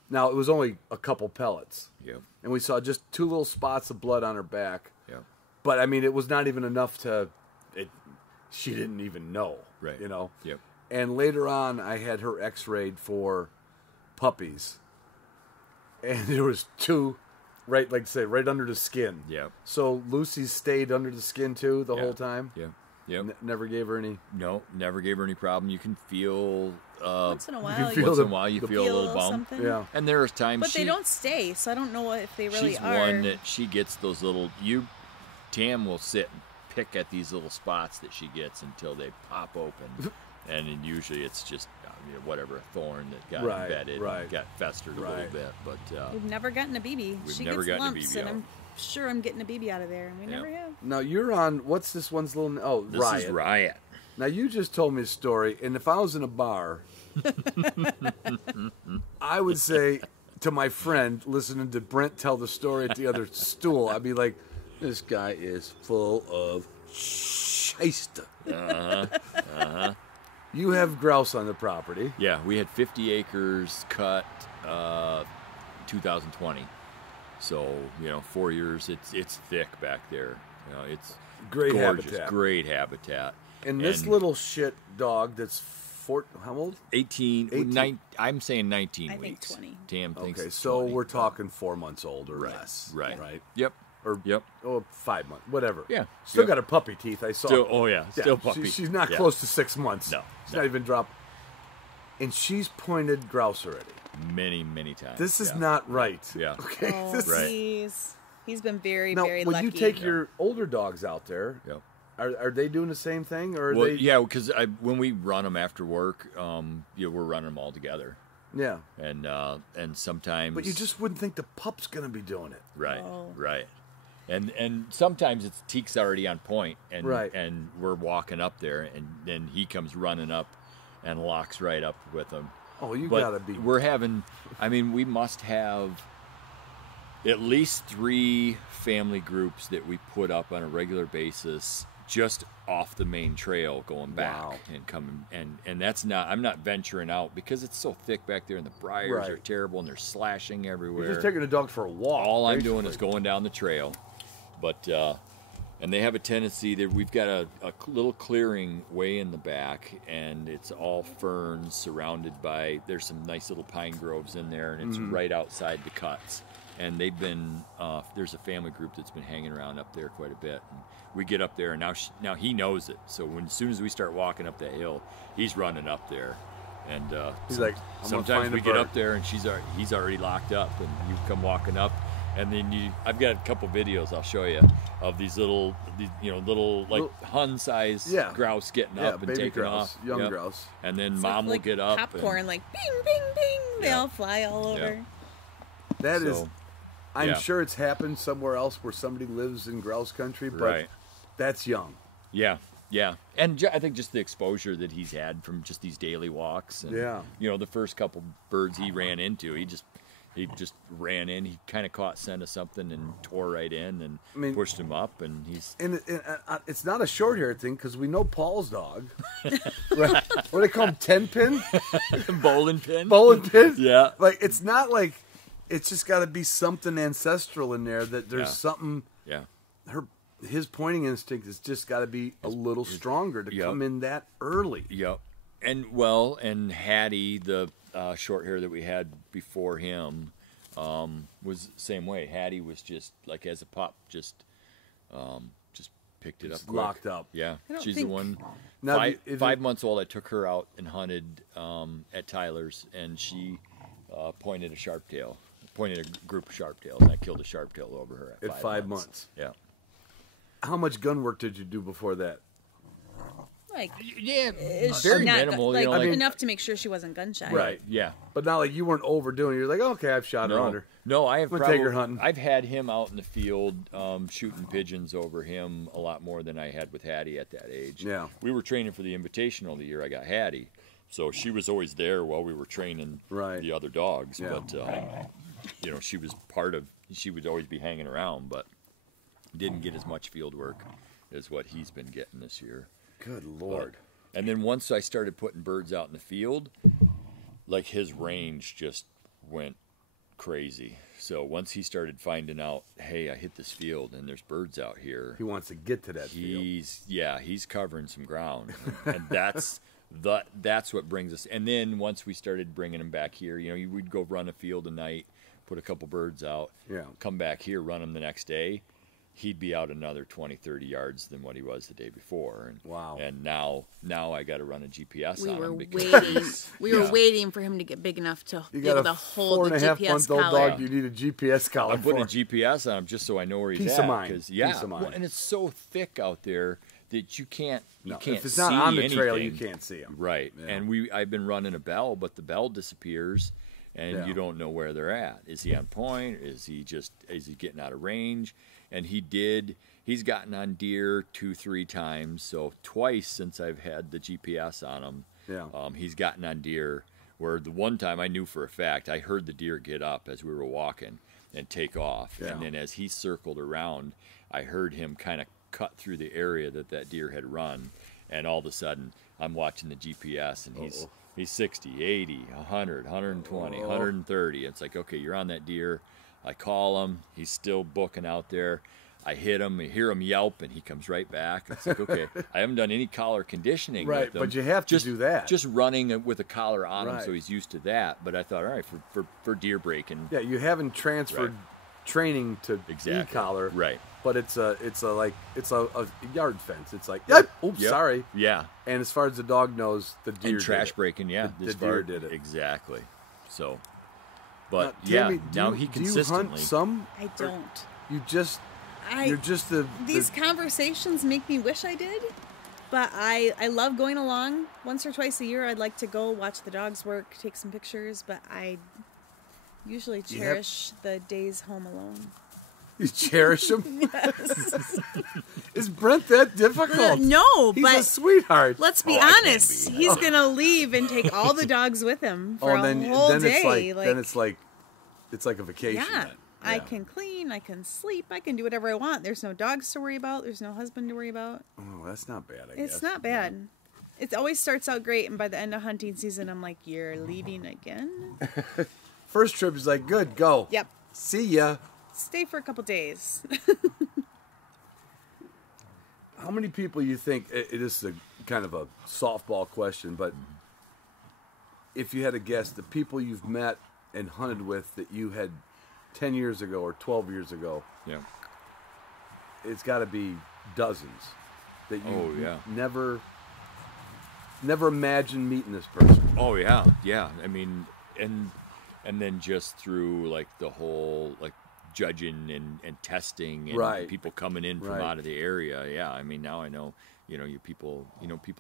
Now, it was only a couple pellets. Yep. And we saw just 2 little spots of blood on her back. Yep. But, I mean, it was not even enough to... she didn't even know. Right. You know? Yep. And later on, I had her x-rayed for puppies. And there was 2, right under the skin. Yeah. So Lucy stayed under the skin, too, the whole time? Yeah. Yep. Never gave her any... No, never gave her any problem. You can feel... once in a while, you feel a little bump. Something. Yeah. And there are times But they don't stay, so I don't know if they really she's are. one that she gets those little... Tam will sit and pick at these little spots that she gets until they pop open. And then usually it's just, whatever, a thorn that got embedded and got festered a little bit. But we've never gotten a BB. She never gets gotten a lumps, BB and I'm sure I'm getting a BB out of there. And we never have. Now, you're on... What's this one's little... Oh, this Riot. is Riot. Now, you just told me a story, and if I was in a bar, I would say to my friend, listening to Brent tell the story at the other stool, I'd be like, this guy is full of shyster. You have grouse on the property. Yeah, we had 50 acres cut 2020. So, 4 years, it's thick back there. It's great gorgeous, habitat. Great habitat. And this little shit dog that's how old? 18. I'm saying 19 I think weeks. 20. Tam thinks Okay, it's so 20. we're talking 4 months old or less. Right. Yep. Or 5 months, whatever. Yeah. Still got her puppy teeth. I saw. Still puppy. She's not close to 6 months. No. She's not even dropped. And she's pointed grouse already. Many, many times. This is not right. Yeah. Okay. Oh, he's been very, now, very when lucky. you take your older dogs out there, are they doing the same thing, or are they? Yeah, because when we run them after work, we're running them all together. Yeah. And sometimes. But you just wouldn't think the pup's going to be doing it. Right. Right. And sometimes it's Teek's already on point, and and we're walking up there, and then he comes running up, and locks right up with him. Oh, you but gotta be. We're having. I mean, we must have at least 3 family groups that we put up on a regular basis, just off the main trail, going back and coming. And that's not. I'm not venturing out because it's so thick back there, and the briars are terrible, and they're slashing everywhere. You're just taking the dog for a walk. All I'm doing is going down the trail. But and they have a tendency that we've got a little clearing way in the back, and it's all ferns surrounded by. There's some nice little pine groves in there, and it's right outside the cuts. And they've been there's a family group that's been hanging around up there quite a bit. And we get up there, and now he knows it. So as soon as we start walking up that hill, he's running up there. And he's like, sometimes we get up there, and he's already locked up, and you come walking up. And then I've got a couple videos I'll show you of these little Hun-sized grouse getting up and taking grouse, off. Young grouse. And then It's mom will get up. Popcorn, like bing, bing, bing. They all fly all over. That is, I'm sure it's happened somewhere else where somebody lives in grouse country, but that's young. Yeah. Yeah, and I think just the exposure that he's had from just these daily walks, and the first couple birds he ran into, he just ran in. He kind of caught scent of something and tore right in and pushed him up, and he's. And it's not a short-haired thing because we know Paul's dog. Right? What do they call him? 10-pin? Bowling pin. Bowling pin. Yeah. Like it's not like it's just got to be something ancestral in there that there's something. Yeah. His pointing instinct has just got to be a little stronger to come in that early. Yep. And Hattie, the short hair that we had before him, was the same way. Hattie was just like as a pup, just picked it up quick. Locked up. Yeah, she's the one. Now, 5 months old, I took her out and hunted at Tyler's, and she pointed a group of sharp-tails, and I killed a sharp-tail over her at 5 months. Yeah. How much gun work did you do before that? Like, very minimal. Enough to make sure she wasn't gun shy. Right. Yeah. But not like you weren't overdoing it. You're like, okay, I've shot her under. No, I have take her hunting. I've had him out in the field shooting pigeons over him a lot more than I had with Hattie at that age. Yeah. We were training for the Invitational the year I got Hattie, so she was always there while we were training the other dogs. Yeah. But she was she would always be hanging around, but didn't get as much field work as what he's been getting this year. Good Lord. And then once I started putting birds out in the field, like his range just went crazy. So once he started finding out, hey, I hit this field and there's birds out here. He wants to get to that field. He's covering some ground. And that's what brings us. And then once we started bringing him back here, we'd go run a field a night, put a couple birds out, come back here, run them the next day. He'd be out another 20, 30 yards than what he was the day before. And, wow. And now I got to run a GPS on him. We were waiting for him to get big enough to be able to hold the GPS collar. 4.5-month-old dog, you collar. need a GPS collar. I'm putting a GPS on him just so I know where he's at. Peace of mind. Peace of mind. Well, and it's so thick out there that you can't if it's see not on the trail, anything. you can't see him. Right. Yeah. And I've been running a bell, but the bell disappears. And you don't know where they're at. Is he on point? Is he getting out of range? And he's gotten on deer 2-3 times. So twice since I've had the GPS on him, he's gotten on deer. Where the one time I knew for a fact, I heard the deer get up as we were walking and take off. Yeah. And then as he circled around, I heard him kind of cut through the area that deer had run. And all of a sudden, I'm watching the GPS, and he's 60, 80, 100, 120, 130. It's like, okay, you're on that deer. I call him. He's still booking out there. I hit him. I hear him yelp, and he comes right back. It's like, okay, I haven't done any collar conditioning with him. Right, but you have to do that. Just running with a collar on him, so he's used to that. But I thought, all right, for deer breaking. Yeah, you haven't transferred training to e-collar. Right. But it's a yard fence. It's like, sorry. Yeah. And as far as the dog knows, the deer and trash did it. breaking, the deer did it. Exactly. So, but Tammy, now he consistently. Do you hunt some? I don't. You're just these conversations make me wish I did, but I love going along once or twice a year. I'd like to go watch the dogs work, take some pictures, but I usually cherish the days home alone. You cherish them? Yes. Is Brent that difficult? No, he's but a sweetheart. Let's be honest. He's gonna leave and take all the dogs with him for a whole day. It's like a vacation. Yeah. I can clean, I can sleep, I can do whatever I want. There's no dogs to worry about. There's no husband to worry about. Oh, that's not bad, I guess. It's not bad. It always starts out great, and by the end of hunting season, I'm like, you're leaving again? First trip is like, good, go. Yep. See ya. Stay for a couple days. How many people you think, it is a kind of a softball question, but if you had to guess, the people you've met and hunted with that you had 10 years ago or 12 years ago, it's got to be dozens that you never imagined meeting this person. Oh yeah. I mean, and then just through like the whole like judging and testing and Right. people coming in from Right. out of the area. Yeah, I mean, now I know, people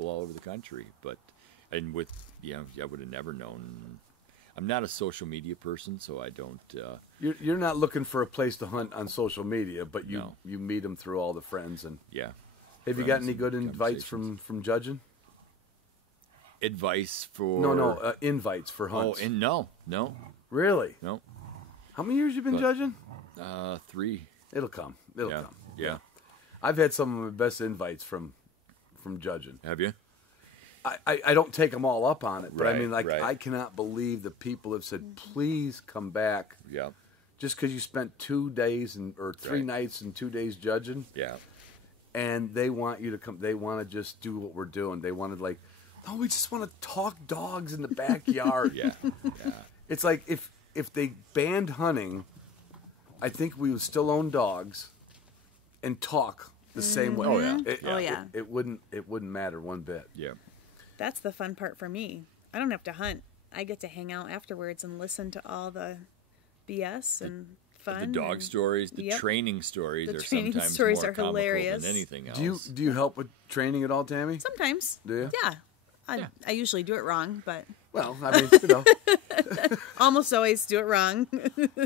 all over the country. But, and with, I would have never known. I'm not a social media person, so I don't. You're not looking for a place to hunt on social media, but you No. you meet them through all the friends. And Yeah. have you got Friends any good and invites conversations. from judging? Advice for No, invites for hunts. and no. Really? How many years you been But- judging? 3. It'll come. It'll Yeah. come. Yeah. I've had some of my best invites from judging. Have you? I don't take them all up on it, but I Right, mean, like, right. I cannot believe the people have said, please come back. Yeah. Just because you spent 2 days or 3 Right. nights and 2 days judging, Yeah. and they want you to come. They want to just do what we're doing. They wanted, like, no, we just want to talk dogs in the backyard. Yeah. Yeah. It's like if they banned hunting, I think we would still own dogs and talk the same way. Oh, yeah. Oh, yeah. It wouldn't matter one bit. Yeah. That's the fun part for me. I don't have to hunt. I get to hang out afterwards and listen to all the BS and fun. The dog and- stories, the Yep. training stories The are training sometimes stories more are comical hilarious. than anything else. Do you help with training at all, Tammy? Sometimes. Do you? Yeah. I usually do it wrong, but Well, I mean, almost always do it wrong.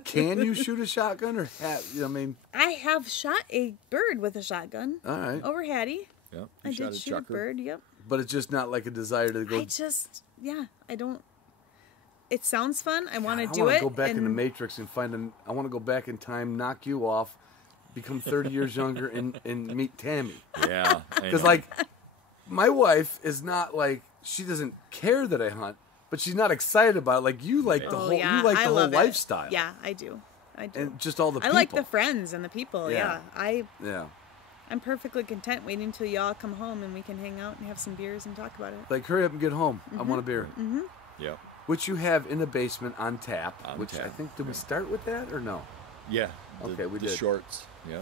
can you shoot a shotgun or have? I mean, I have shot a bird with a shotgun all right, over Hattie. Yeah. I did shoot a bird, yep. but it's just not like a desire to go. I don't. It sounds fun. I want to I do want it. to go back in the and Matrix and I want to go back in time, knock you off, become 30 years younger, and meet Tammy. Yeah. Because like, my wife is not like she doesn't care that I hunt, but she's not excited about it. Like you like the whole yeah, you like I the whole love it. lifestyle. Yeah, I do. And just all the I people. like the friends and the people. Yeah. Yeah. Yeah. I'm perfectly content waiting until y'all come home and we can hang out and have some beers and talk about it. Like hurry up and get home. I Mm-hmm. want a beer. Yeah. Which you have in the basement on tap. On which I tap, think did we start with that or no? Yeah. Okay, we the did. Shorts. Yeah.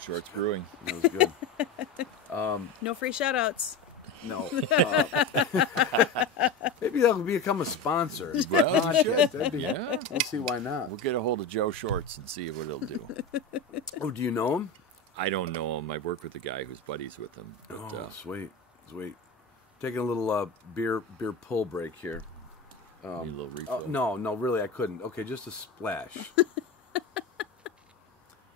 Shorts Brewing. That was good. No free shout-outs. No. Maybe that would become a sponsor. Well, you Podcast. should. That'd be, Yeah. We'll see why not. We'll get a hold of Joe Shorts and see what he'll do. Oh, do you know him? I don't know him. I work with a guy who's buddies with him. But, Oh, sweet. Taking a little beer pull break here. need a little refill. No, really, I couldn't. Okay, just a splash.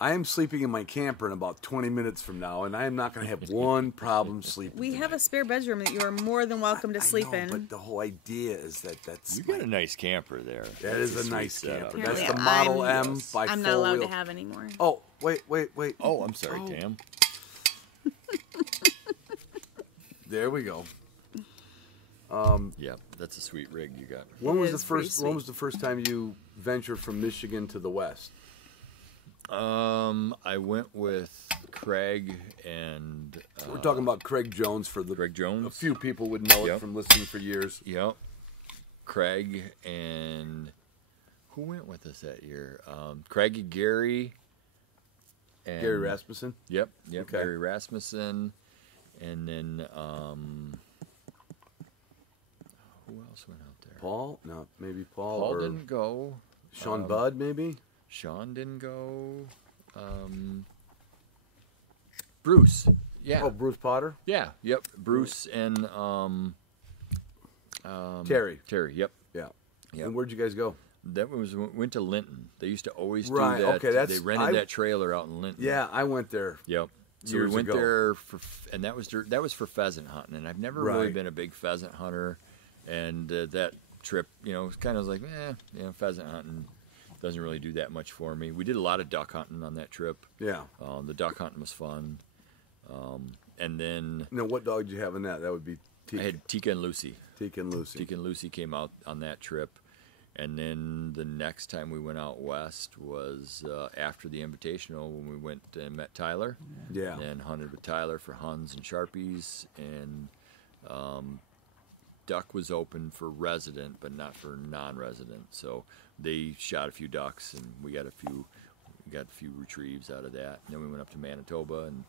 I am sleeping in my camper in about 20 minutes from now, and I am not going to have one problem sleeping. We have tonight. a spare bedroom that you are more than welcome to I sleep know, in. But the whole idea is that's You got a nice camper there. that That's is a sweet nice setup. camper. That's the Apparently, Model M by I'm not allowed four-wheel. to have any more. Oh, wait. Oh, I'm sorry, Tam. There we go. Yeah, that's a sweet rig you got. When was is the pretty first? When was the first time you ventured from Michigan to the West? I went with Craig and We're talking about Craig Jones for the Craig Jones. A few people would know it Yep. from listening for years. Yep. Craig and who went with us that year? Craig and Gary. And, Gary Rasmussen. Yep. Okay. Gary Rasmussen, and then who else went out there? Paul? No, maybe Paul. Paul or didn't go. Sean Budd, maybe. Sean didn't go. Bruce. Yeah. Oh, Bruce Potter. Yeah. Yep. Bruce and Terry. Terry. Yep. Yeah. Yep. And where'd you guys go? That was went to Linton. They used to always Right, do that. okay, that's- they rented I- that trailer out in Linton. Yeah, I went there. Yep. So Years we went ago. there and that was for pheasant hunting, and I've never really Right. been a big pheasant hunter, and that trip, was kind of like, pheasant hunting doesn't really do that much for me. We did a lot of duck hunting on that trip. Yeah. The duck hunting was fun, and then Now, what dog did you have in that? That would be I Tika, had Tika and Lucy. Tika and Lucy. Tika and Lucy came out on that trip. And then the next time we went out west was after the Invitational, when we went and met Tyler. Yeah. And hunted with Tyler for Huns and Sharpies. And duck was open for resident, but not for non-resident. So they shot a few ducks, and we got a few retrieves out of that. And then we went up to Manitoba and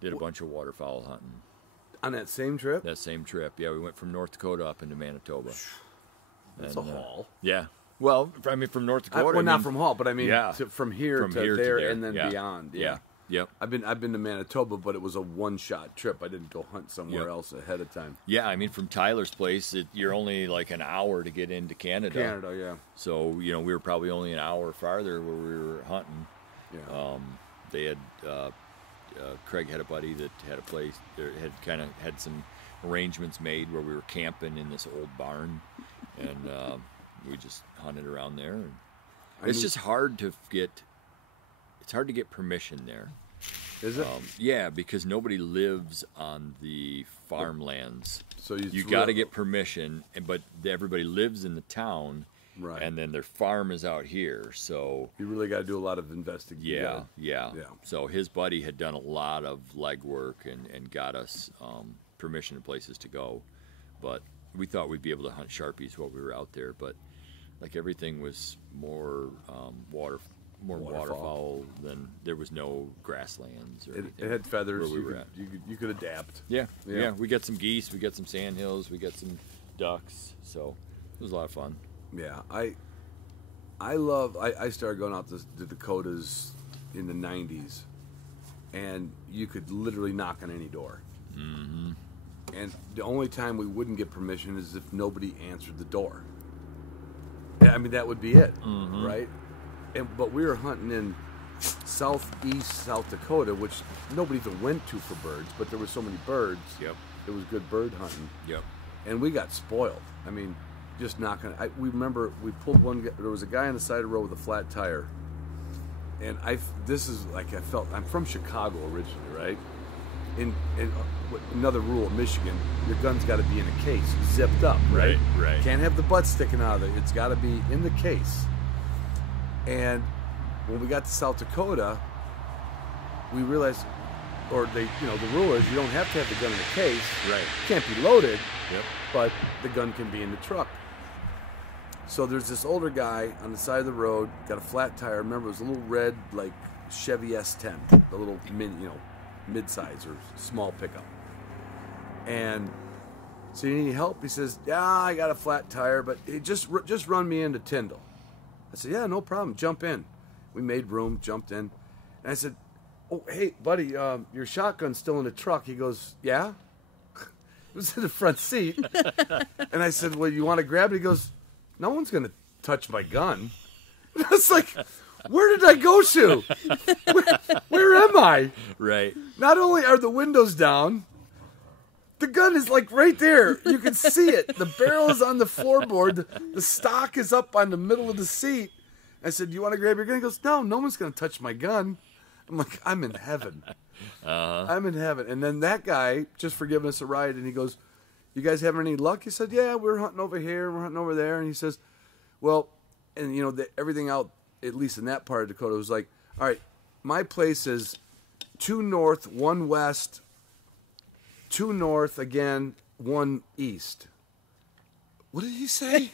did a bunch of waterfowl hunting. On that same trip? That same trip, yeah, we went from North Dakota up into Manitoba. That's And, a haul. Yeah, Well, I mean, from North Dakota. Well, not from Hall, but I mean, from here to there and then yeah. beyond. Yeah. Yep. I've been to Manitoba, but it was a one-shot trip. I didn't go hunt somewhere else ahead of time. Yeah, I mean, from Tyler's place, you're only like an hour to get into Canada. Canada, yeah. So we were probably only an hour farther where we were hunting. Yeah. They had Craig had a buddy that had a place. Had some arrangements made where we were camping in this old barn, and we just hunted around there. And it's just hard to get. It's hard to get permission there. Is it? Yeah, because nobody lives on the farmlands. So you got to get permission, but everybody lives in the town, right? And then their farm is out here. So you really got to do a lot of investigating. Yeah. So his buddy had done a lot of legwork and got us permission to places to go, but we thought we'd be able to hunt Sharpies while we were out there, but like everything was more waterfowl than there was no grasslands or anything. It had feathers. We you could adapt. Yeah. We got some geese, we got some sandhills, we got some ducks. So it was a lot of fun. Yeah, I started going out to the Dakotas in the 90s, and you could literally knock on any door. Mm-hmm. And the only time we wouldn't get permission is if nobody answered the door. I mean, that would be it, right? But we were hunting in southeast South Dakota, which nobody even went to for birds, but there were so many birds. Yep. It was good bird hunting. Yep. And we got spoiled. I mean, just knocking. We remember we pulled one. There was a guy on the side of the road with a flat tire, and I'm from Chicago originally, right? And another rule of Michigan, your gun's got to be in a case, zipped up, right? Right. Can't have the butt sticking out of it. It's got to be in the case. And when we got to South Dakota, we realized, the rule is you don't have to have the gun in a case. Right. It can't be loaded. Yep. But the gun can be in the truck. So there's this older guy on the side of the road, got a flat tire. Remember, it was a little red, like Chevy S10, the little mid-size or small pickup. And so you need help? He says, yeah, I got a flat tire, but just run me into Tyndall. I said, yeah, no problem. Jump in. We made room, jumped in. And I said, oh, hey, buddy, your shotgun's still in the truck. He goes, yeah? It was in the front seat. And I said, well, you want to grab it? He goes, no one's going to touch my gun. And I was like, where did I go to? Where am I? Right. Not only are the windows down, the gun is like right there. You can see it. The barrel is on the floorboard. The stock is up on the middle of the seat. I said, do you want to grab your gun? He goes, no one's going to touch my gun. I'm like, I'm in heaven. I'm in heaven. And then that guy just for giving us a ride, and he goes, you guys having any luck? He said, yeah, we're hunting over here, we're hunting over there. And he says, well, and everything out, at least in that part of Dakota, was like, all right, my place is 2 north, 1 west, 2 north again, 1 east. What did he say?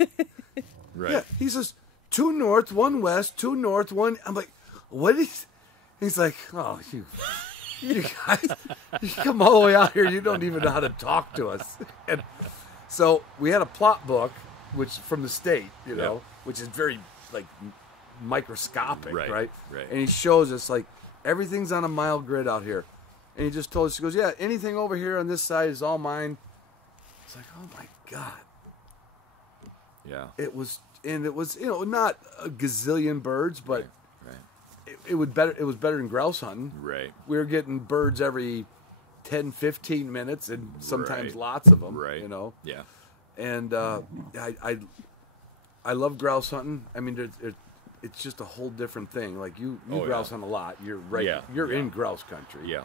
Right. Yeah, he says 2 north, 1 west, 2 north, 1. I'm like, what is? He's like, oh, you guys, you come all the way out here. You don't even know how to talk to us. And so we had a plot book, which from the state, which is very like microscopic, right? And he shows us like everything's on a mile grid out here. And he just told us, he goes, yeah, anything over here on this side is all mine. It's like, oh my God. Yeah. It was not a gazillion birds, but it was better than grouse hunting. Right. We were getting birds every 10, 15 minutes and sometimes lots of them, Right. Yeah. And I love grouse hunting. I mean, it's just a whole different thing. Like you grouse hunt a lot. You're right. Yeah. You're in grouse country. Yeah.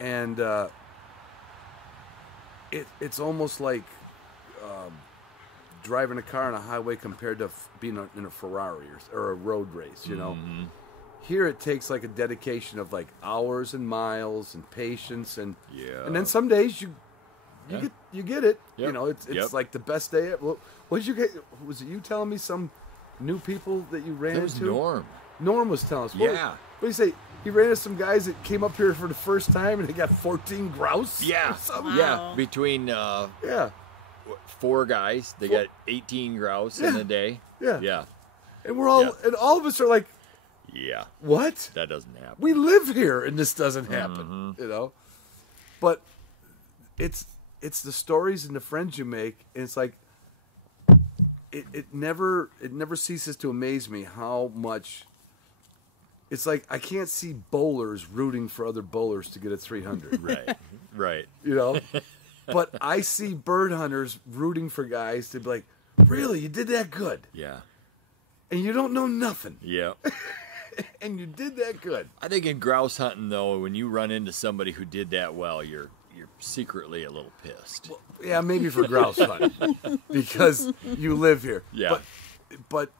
And it's almost like driving a car on a highway compared to being in a Ferrari or a road race. Mm-hmm. Here it takes like a dedication of like hours and miles and patience and then some days you get it. Yep. It's like the best day. What did you get? Was it you telling me some new people that you ran It was into? Norm. Norm was telling us. Yeah. What do you say? He ran into some guys that came up here for the first time and they got 14 grouse. Yeah. Or something. Wow. Yeah. Between 4 guys. They got 18 grouse in a day. Yeah. Yeah. And we're all, and all of us are like, Yeah. what? That doesn't happen. We live here, and this doesn't happen, you know? But it's the stories and the friends you make, and it's like, it never ceases to amaze me how much. It's like I can't see bowlers rooting for other bowlers to get a 300. Right. Right. You know? But I see bird hunters rooting for guys to be like, really, you did that good. Yeah. And you don't know nothing. Yeah. And you did that good. I think in grouse hunting, though, when you run into somebody who did that well, you're secretly a little pissed. Well, yeah, maybe for grouse hunting. Because you live here. Yeah. But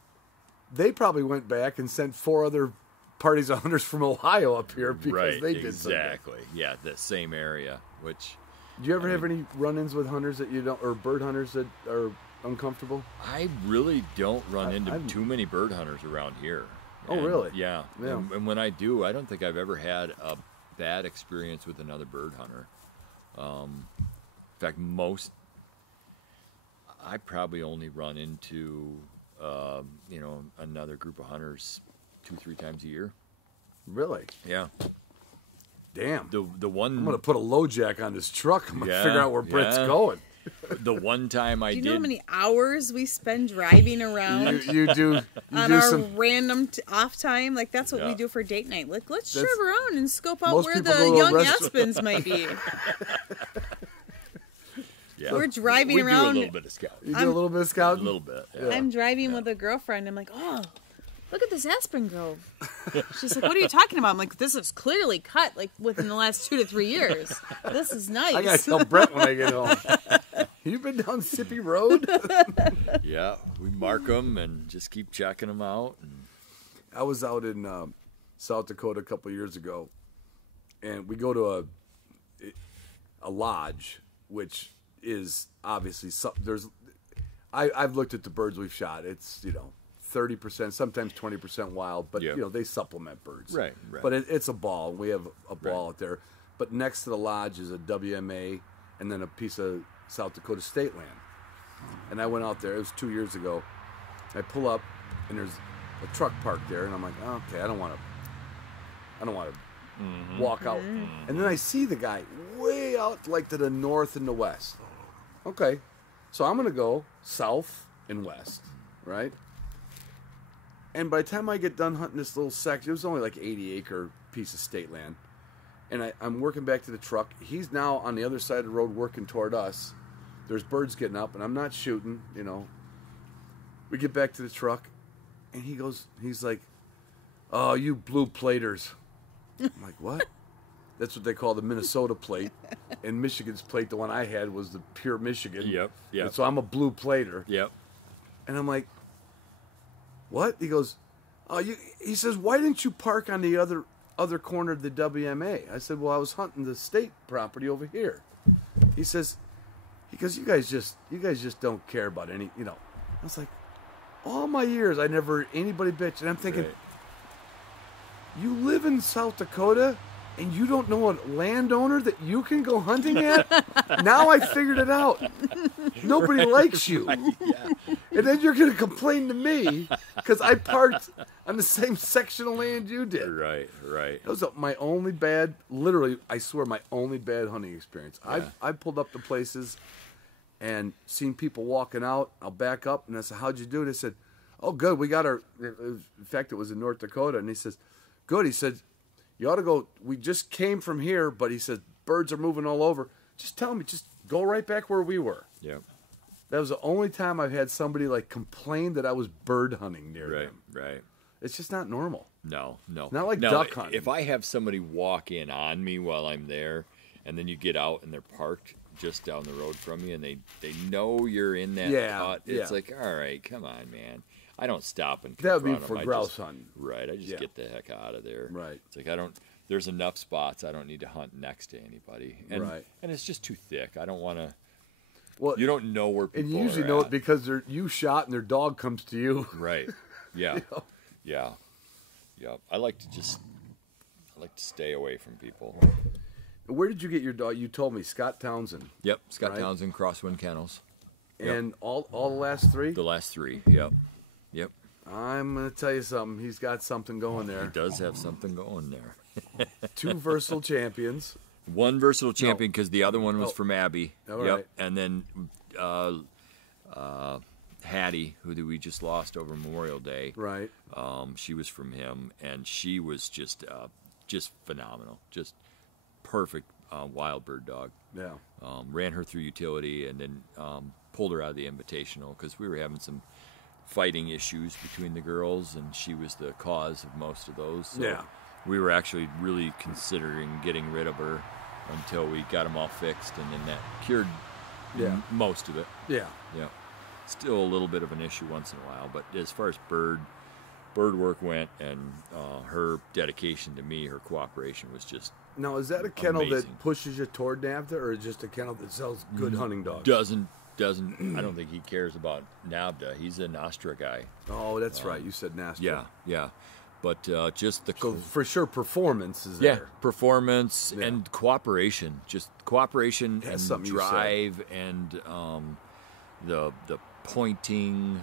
they probably went back and sent 4 other parties of hunters from Ohio up here because they did something. Exactly. Yeah, the same area. Which do you ever have any run-ins with hunters that you don't, or bird hunters that are uncomfortable? I really don't run into too many bird hunters around here. Oh, really? Yeah. And when I do, I don't think I've ever had a bad experience with another bird hunter. In fact, I probably only run into, another group of hunters 2-3 times a year. Really? Yeah. Damn. The one I'm gonna put a low jack on this truck. I'm gonna figure out where Brett's going. The one time I do did. You know how many hours we spend driving around you do on do our some random off time? Like that's what we do for date night. Like let's drive around and scope out most where people the go to a young restaurant. aspens might be. Yeah. We're driving we around. do a little bit of scouting. You do a little bit of A scouting? little bit. Yeah. I'm driving with a girlfriend. I'm like, oh, look at this aspen grove. She's like, what are you talking about? I'm like, this is clearly cut like within the last 2 to 3 years. This is nice. I gotta tell Brett when I get home. You been down Sippy Road? Yeah, we mark them and just keep checking them out. And I was out in South Dakota a couple of years ago, and we go to a lodge, which is obviously I've looked at the birds we've shot. It's 30%, sometimes 20% wild, but they supplement birds. Right. But it's a ball. We have a ball out there. But next to the lodge is a WMA, and then a piece of South Dakota state land. And I went out there. It was 2 years ago. I pull up, and there's a truck parked there, and I'm like, okay, I don't want to walk out. And then I see the guy way out, like to the north and the west. Okay, so I'm gonna go south and west, right? And by the time I get done hunting this little section, it was only like 80-acre piece of state land. And I'm working back to the truck. He's now on the other side of the road working toward us. There's birds getting up, and I'm not shooting, We get back to the truck, and he's like, oh, you blue platers. I'm like, what? That's what they call the Minnesota plate. And Michigan's plate, the one I had, was the pure Michigan. Yep. And so I'm a blue plater. Yep. And I'm like, what? He goes, oh, he says, why didn't you park on the other corner of the WMA? I said, well, I was hunting the state property over here. He goes, you guys just don't care about any, I was like, all my years, I never heard anybody bitch. And I'm thinking, you live in South Dakota and you don't know a landowner that you can go hunting at? Now I figured it out. Nobody likes you. Yeah. And then you're going to complain to me because I parked on the same section of land you did. Right. That was my only bad, literally, I swear, my only bad hunting experience. Yeah. I pulled up to places and seen people walking out. I'll back up, and I said, how'd you do it? They said, oh, good, we got in fact, it was in North Dakota. And he says, good. He said, you ought to go, we just came from here, but he said, birds are moving all over. Just tell me, just go right back where we were. Yep. That was the only time I've had somebody complain that I was bird hunting near them. Right. It's just not normal. No. Not like duck hunting. If I have somebody walk in on me while I'm there, and then you get out and they're parked just down the road from you, and they know you're in that spot, it's like, all right, come on, man. I don't stop and that would be confront for them. grouse hunting. Right. I just get the heck out of there. Right. It's like there's enough spots. I don't need to hunt next to anybody. And, and it's just too thick. I don't want to. Well, you don't know where people are. And you usually know it because you shot and their dog comes to you. Right. Yeah. Yeah. I like to stay away from people. Where did you get your dog? You told me Scott Townsend. Yep, Scott Townsend, Crosswind Kennels. And all the last three? The last three, yep. I'm going to tell you something. He's got something going there. He does have something going there. 2 versatile champions. One versatile champion because the other one was from Abby. All right. And then Hattie, who we just lost over Memorial Day. Right. She was from him, and she was just phenomenal, just perfect wild bird dog. Yeah. Ran her through utility, and then pulled her out of the invitational because we were having some fighting issues between the girls, and she was the cause of most of those. So yeah. We were actually really considering getting rid of her until we got them all fixed, and then that cured most of it. Yeah. Yeah. Still a little bit of an issue once in a while, but as far as bird work went, and her dedication to me, her cooperation was just Now, is that a kennel amazing. that pushes you toward NAVDA, or just a kennel that sells good hunting dogs? Doesn't I don't think he cares about NAVDA. He's a Nostra guy. Oh, that's right. You said Nastra. Yeah. But just the So for sure, performance is yeah there. performance and cooperation, just cooperation Yeah, and something you said. drive and the pointing.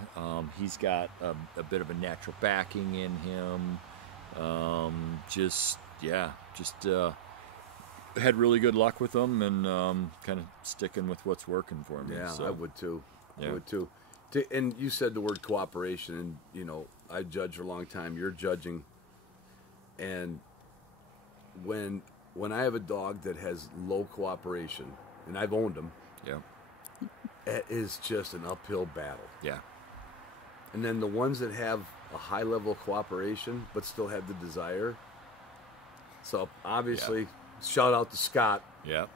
He's got a bit of a natural backing in him. Had really good luck with them, and kind of sticking with what's working for me. Yeah, so. I would too. Yeah. I would too. And you said the word cooperation, and you know I judged for a long time. You're judging, and when I have a dog that has low cooperation, and I've owned them, Yeah, it is just an uphill battle. yeah, And then the ones that have a high level of cooperation but still have the desire. So obviously, shout out to Scott. yeah.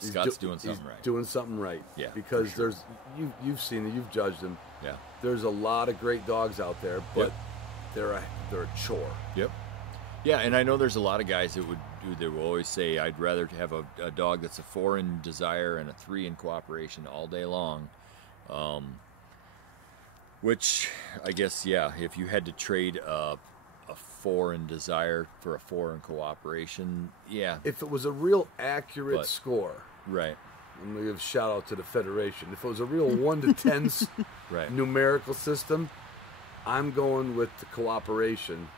He's Scott's doing something he's right. Doing something right. Yeah, Because for sure. there's you've seen it, you've judged him. Yeah. There's a lot of great dogs out there, but Yep. they're a chore. Yep. Yeah, and I know there's a lot of guys that will always say, I'd rather have a dog that's a 4 in desire and a 3 in cooperation all day long. Which I guess, yeah, if you had to trade a 4 in desire for a 4 in cooperation, yeah, If it was a real accurate But- score, right, I'm gonna give a shout out to the Federation. If it was a real 1 to 10 right, numerical system, I'm going with the cooperation.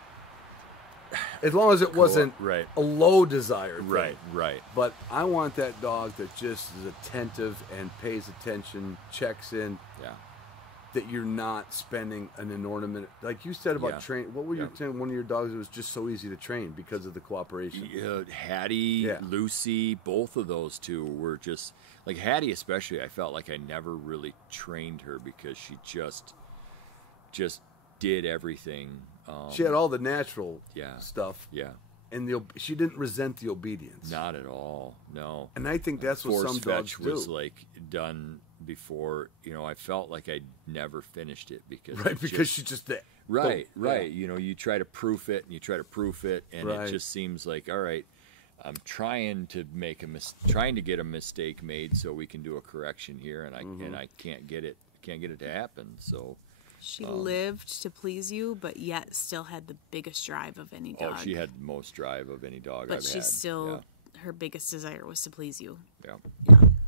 As long as it wasn't right. a low desire thing. right, But I want that dog that just is attentive and pays attention, checks in, yeah. that you're not spending an inordinate, like you said about Yeah. train. What were you Yeah. saying? One of your dogs that was just so easy to train because of the cooperation. Hattie, Yeah. Lucy, both of those two were just like Hattie, especially. I felt like I never really trained her because she just did everything. She had all the natural Yeah. stuff, Yeah, and she didn't resent the obedience. not at all. No, And I think that's what Force some dogs fetch do. was like done before. I felt like I never finished it because Right, it because she's just that. Right. Yeah. You try to proof it, and you try to proof it, and Right. it just seems like, all right, I'm trying to trying to get a mistake made so we can do a correction here, and I can't get it to happen. So, She lived to please you, but yet still had the biggest drive of any dog. she had the most drive of any dog but I've she had. still, her biggest desire was to please you. Yeah.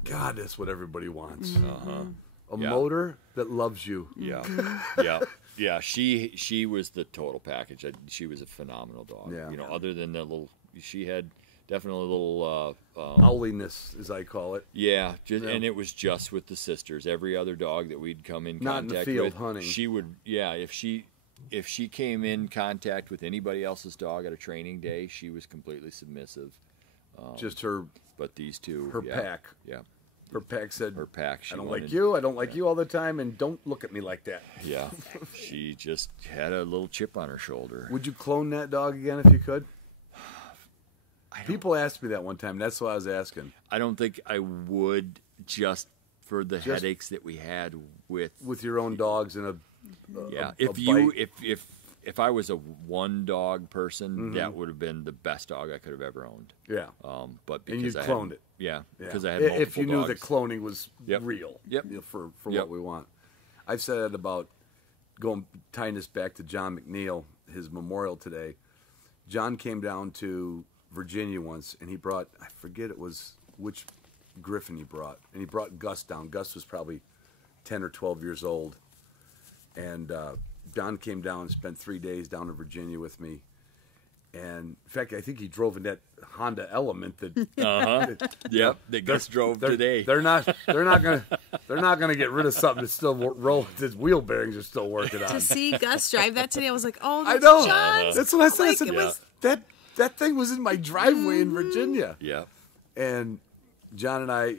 God, that's what everybody wants. Uh-huh. A Yeah. motor that loves you. Yeah. Yeah. She was the total package. She was a phenomenal dog. Yeah. Other than that she had definitely a little Owliness, as I call it. Yeah, and it was just with the sisters. Every other dog that we'd come in Not in the contact field with, hunting. she would. Yeah, if she came in contact with anybody else's dog at a training day, she was completely submissive. Just her But these two, pack. yeah, Her pack said, her pack. I don't like you. I don't like you all the time, and don't look at me like that. Yeah, she just had a little chip on her shoulder. Would you clone that dog again if you could? People asked me that one time. That's why I was asking. I don't think I would, just for the headaches that we had With your own dogs and yeah. a bite. If I was a one dog person, that would have been the best dog I could have ever owned. Yeah. But And because you I cloned had, it. Yeah, Yeah. because I had multiple if you knew dogs. that cloning was Yep. real, Yep. for Yep. what we want. I've said that about tying this back to John McNeil, his memorial today. John came down to Virginia once, and he brought, I forget which Griffin he brought, and he brought Gus down. Gus was probably 10 or 12 years old. And Don came down and spent 3 days down in Virginia with me. And in fact, I think he drove in that Honda Element that. Yep, that Gus drove today. They're not gonna get rid of something that's still rolling. His wheel bearings are still working on. To see Gus drive that today, I was like, oh, I that's know. John's. That's what I said. Like, I said it was- that thing was in my driveway in Virginia. Yeah. And John and I,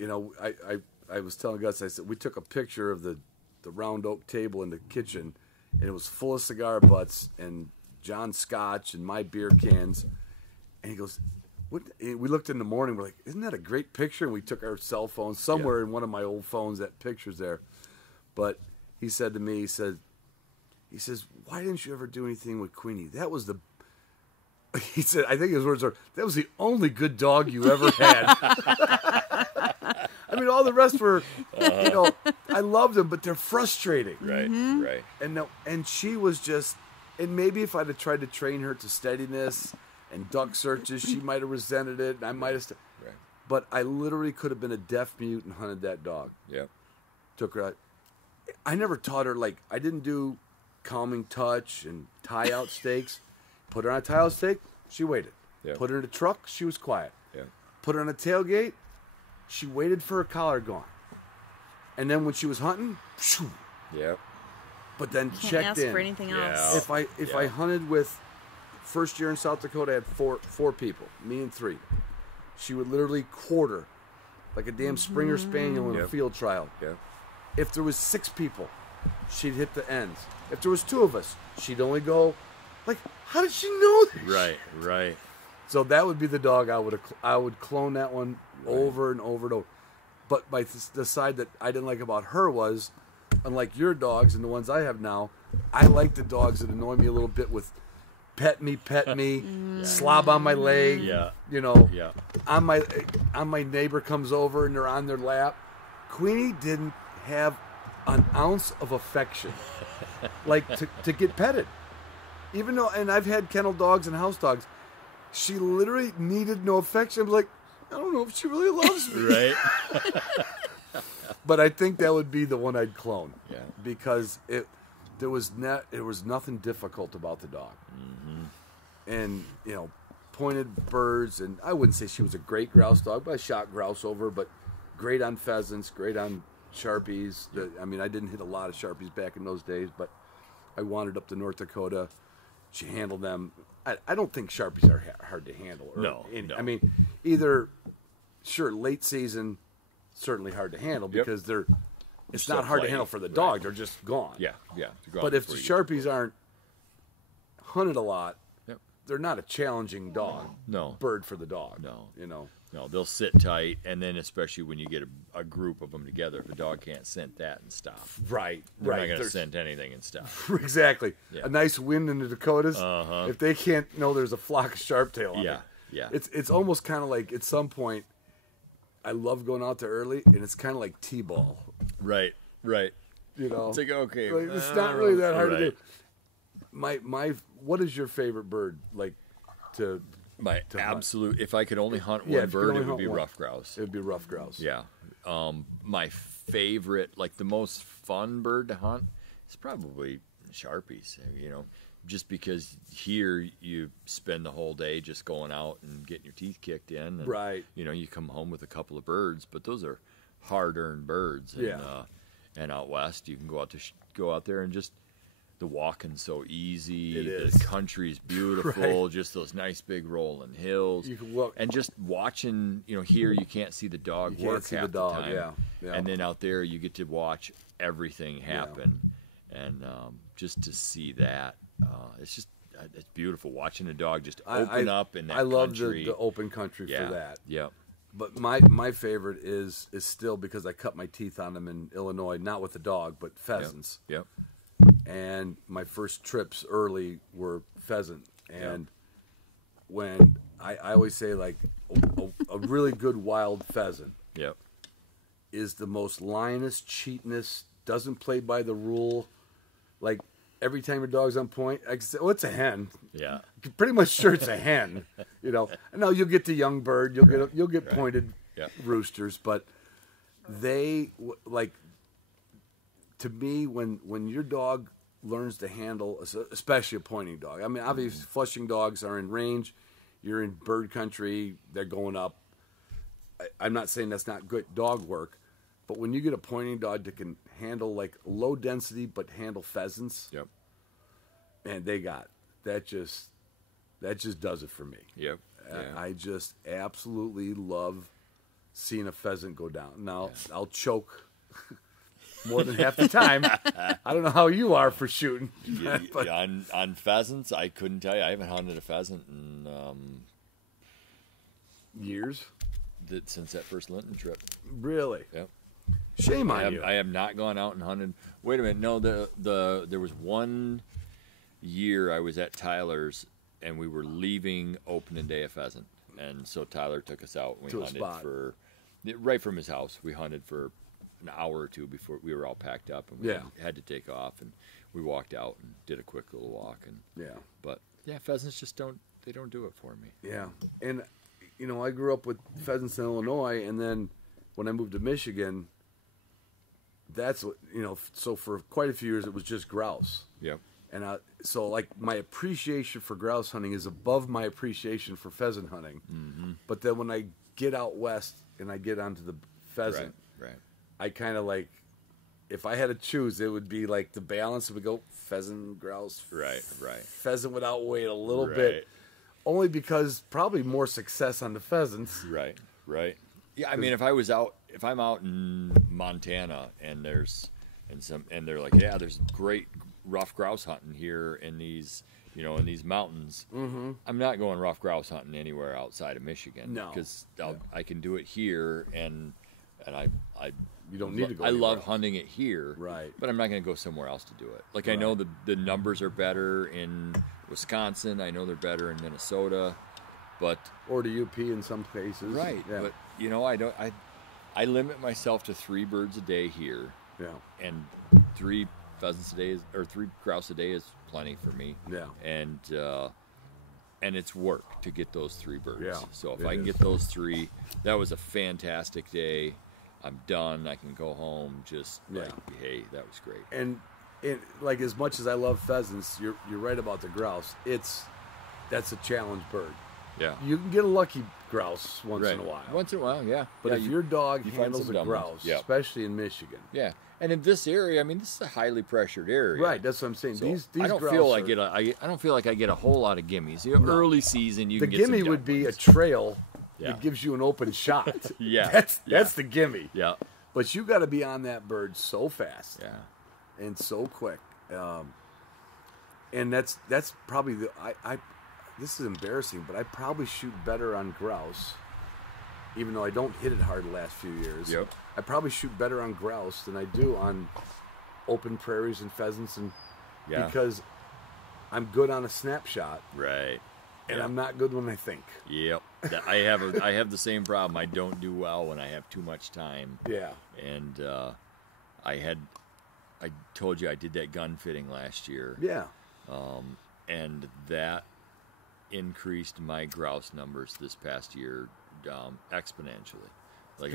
I was telling Gus, I said we took a picture of the round oak table in the kitchen, and it was full of cigar butts and John's scotch and my beer cans. And he goes, "What?" And we looked in the morning. We're like, "Isn't that a great picture?" And we took our cell phones somewhere in one of my old phones. That picture's there. But he said to me, he says, "Why didn't you ever do anything with Queenie? That was the." He said, I think his words are, "That was the only good dog you ever had." I mean, all the rest were, I loved them, but they're frustrating. Right. Mm-hmm. Right. And she was just, and maybe if I'd have tried to train her to steadiness and duck searches, she might have resented it, and I might have. Right. But I literally could have been a deaf mute and hunted that dog. Yep. Took her out. I never taught her, like, I didn't do calming touch and tie out stakes. Put her on a tie out stake, she waited. Yep. Put her in a truck, she was quiet. Yep. Put her on a tailgate, she waited for her collar gone. And then when she was hunting, shoo, Yep. but then Can't checked ask in. for anything Yeah. else. If I hunted with, first year in South Dakota, I had four people, me and 3. She would literally quarter, like a damn Springer Spaniel in a Yep. field trial. Yep. If there was 6 people, she'd hit the ends. If there was 2 of us, she'd only go, like, how did she know this? Right. Right. So that would be the dog I would clone that one over and over and over. But the side that I didn't like about her was, unlike your dogs and the ones I have now, I like the dogs that annoy me a little bit with pet me, slob on my leg. Yeah. Yeah. On my neighbor comes over and they're on their lap. Queenie didn't have an ounce of affection, like to get petted. Even though, and I've had kennel dogs and house dogs, she literally needed no affection. I was like, I don't know if she really loves me. Right. But I think that would be the one I'd clone. Yeah. Because there was nothing difficult about the dog. Mm-hmm. And, pointed birds, and I wouldn't say she was a great grouse dog, but I shot grouse over, but great on pheasants, great on Sharpies. I didn't hit a lot of Sharpies back in those days, but I wandered up to North Dakota. She handled them. I don't think Sharpies are hard to handle. No. Either, sure, late season, certainly hard to handle because it's still not hard to playing, handle for the right. dog. They're just gone. Yeah. Yeah. But if the Sharpies aren't hunted a lot, Yep. they're not a challenging dog. No. Bird for the dog. No. No, they'll sit tight, and then especially when you get a group of them together, if the dog can't scent that and stop. Right. They're right. not going to There's- scent anything and stop. Exactly. Yeah. A nice wind in the Dakotas. Uh-huh. If they can't know there's a flock of sharptail on Yeah, it. yeah. It's almost kind of like, at some point, I love going out there early, and it's kind of like T-ball. Right. It's like, okay. Like, it's not really that hard to do. right. What is your favorite bird? Like, to My to hunt? absolute, if I could only hunt Yeah, one if you could bird, only it would hunt be one. rough grouse. It would be rough grouse. Yeah. My favorite, like the most fun bird to hunt, is probably Sharpies. Just because here you spend the whole day just going out and getting your teeth kicked in. And, Right. You come home with a couple of birds, but those are hard-earned birds. And, Yeah. And out west, you can go out there and just. The walking's so easy. It is. The country's beautiful. Right. Just those nice big rolling hills. You can walk- And just watching, here you can't see the dog You can't work see the half dog, time. yeah. And then out there you get to watch everything happen. And just to see that, it's beautiful watching a dog just open up in that I love country. the open country yeah. for that. Yeah. But my favorite is still, because I cut my teeth on them in Illinois, not with the dog, but pheasants. Yep. And my first trips early were pheasant. And when I always say, like, a really good wild pheasant Yep. is the most lioness, cheatness, doesn't play by the rule. Like, every time your dog's on point, I can say, oh, it's a hen. Yeah. You're pretty much sure it's a hen. No, you'll get the young bird, you'll get pointed Yeah. roosters, but they, like, to me, when your dog learns to handle, especially a pointing dog. I mean, obviously, flushing dogs are in range. You're in bird country. They're going up. I'm not saying that's not good dog work, but when you get a pointing dog that can handle like low density but handle pheasants, Yep. man, they got that. Just does it for me. Yep. Yeah. I just absolutely love seeing a pheasant go down. Now I'll choke more than half the time. I don't know how you are for shooting. But on pheasants, I couldn't tell you. I haven't hunted a pheasant in years. Since that first Linton trip. Really? Yep. Shame on you. I have not gone out and hunted. Wait a minute. No, there was one year I was at Tyler's and we were leaving opening day of pheasant, and so Tyler took us out. And we hunted right from his house. We hunted for an hour or two before we were all packed up, and we had to take off. And we walked out and did a quick little walk. And but pheasants just don't do it for me. Yeah, and I grew up with pheasants in Illinois, and then when I moved to Michigan, that's what so for quite a few years it was just grouse. Yep. And so like my appreciation for grouse hunting is above my appreciation for pheasant hunting. Mm-hmm. But then when I get out west and I get onto the pheasant, right. I kind of like, if I had to choose, it would be like the balance would go pheasant, grouse. Right. Pheasant would outweigh it a little bit. Only because probably more success on the pheasants. Right. Yeah, I mean, if I'm out in Montana and they're like, yeah, there's great rough grouse hunting here in these mountains. Mm-hmm. I'm not going rough grouse hunting anywhere outside of Michigan. No, because I can do it here, and I you don't need to go. I love hunting it here, right? But I'm not going to go somewhere else to do it. Like I know the numbers are better in Wisconsin. I know they're better in Minnesota, or the UP in some cases, right? Yeah. But I limit myself to 3 birds a day here. Yeah, and 3 pheasants a day or 3 grouse a day is plenty for me. Yeah, and it's work to get those 3 birds. Yeah, so if I can get those 3, that was a fantastic day. I'm done. I can go home. Just hey, that was great. And like as much as I love pheasants, you're right about the grouse. That's a challenge bird. Yeah, you can get a lucky grouse once in a while. Once in a while, yeah. But if your dog handles a grouse, especially in Michigan, and in this area, I mean, this is a highly pressured area. Right, that's what I'm saying. So these I don't feel like I don't feel like I get a whole lot of gimmies. Early season, you can get some gimme would be a trail Yeah. It gives you an open shot. Yeah. That's the gimme. Yeah. But you got to be on that bird so fast. Yeah. And so quick. And that's probably I this is embarrassing, but I probably shoot better on grouse, even though I don't hit it hard the last few years. Yep. I probably shoot better on grouse than I do on open prairies and pheasants, and because I'm good on a snapshot. Right. And I'm not good when I think. Yep. I have the same problem. I don't do well when I have too much time. Yeah. And I told you I did that gun fitting last year. Yeah. And that increased my grouse numbers this past year exponentially. Like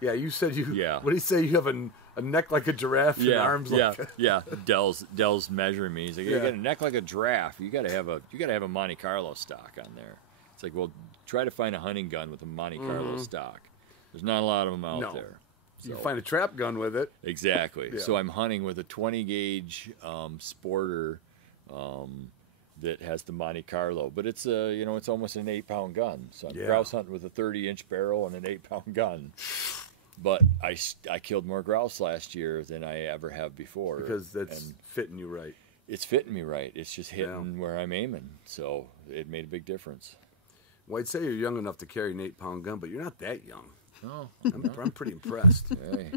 yeah, you said you. Yeah. What do you say? You have a neck like a giraffe and arms like. Yeah. Dell's measuring me. He's like, you got a neck like a giraffe. You got to have a Monte Carlo stock on there. It's like, well, try to find a hunting gun with a Monte Carlo stock. There's not a lot of them out there. So, you find a trap gun with it. Exactly. Yeah. So I'm hunting with a 20 gauge sporter that has the Monte Carlo, but it's it's almost an 8-pound gun. So I'm grouse hunting with a 30-inch barrel and an 8-pound gun. But I killed more grouse last year than I ever have before. Because that's fitting you right. It's fitting me right. It's just hitting where I'm aiming. So it made a big difference. Well, I'd say you're young enough to carry an 8-pound gun, but you're not that young. No. I'm pretty impressed. Hey.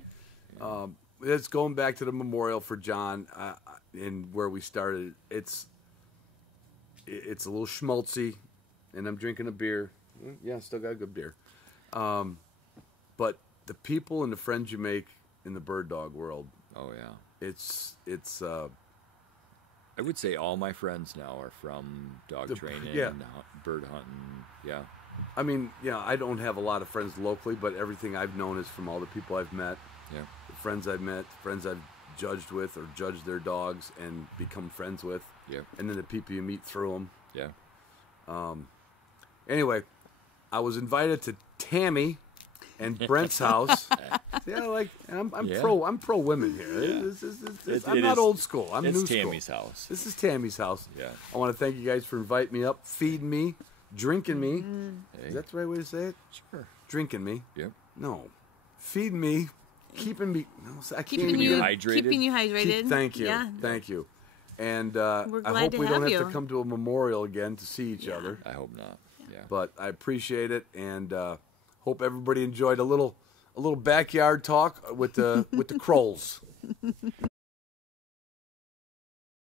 It's going back to the memorial for John and where we started. It's a little schmaltzy, and I'm drinking a beer. Yeah, still got a good beer. But the people and the friends you make in the bird dog world. Oh yeah. It's. I would say all my friends now are from dog training, bird hunting. Yeah. I mean, I don't have a lot of friends locally, but everything I've known is from all the people I've met. Yeah. friends I've met, friends I've judged with or judged their dogs and become friends with. Yeah. And then the people you meet through them. Yeah. Anyway, I was invited to Tammy and Brent's house. Yeah, like I'm pro women here. Yeah. I'm not old school. I'm new school. It's Tammy's house. This is Tammy's house. Yeah. I want to thank you guys for inviting me up, feeding me, drinking me. Hey. Is that the right way to say it? Sure. Drinking me. Yep. No. Feeding me, keeping me. No, I can't Keeping even you get it. hydrated. Keeping you hydrated. Thank you. Yeah. Thank you. And We're I glad hope to we don't have have you. to come to a memorial again to see each other. I hope not. Yeah. But I appreciate it, and hope everybody enjoyed a little backyard talk with the Krolls.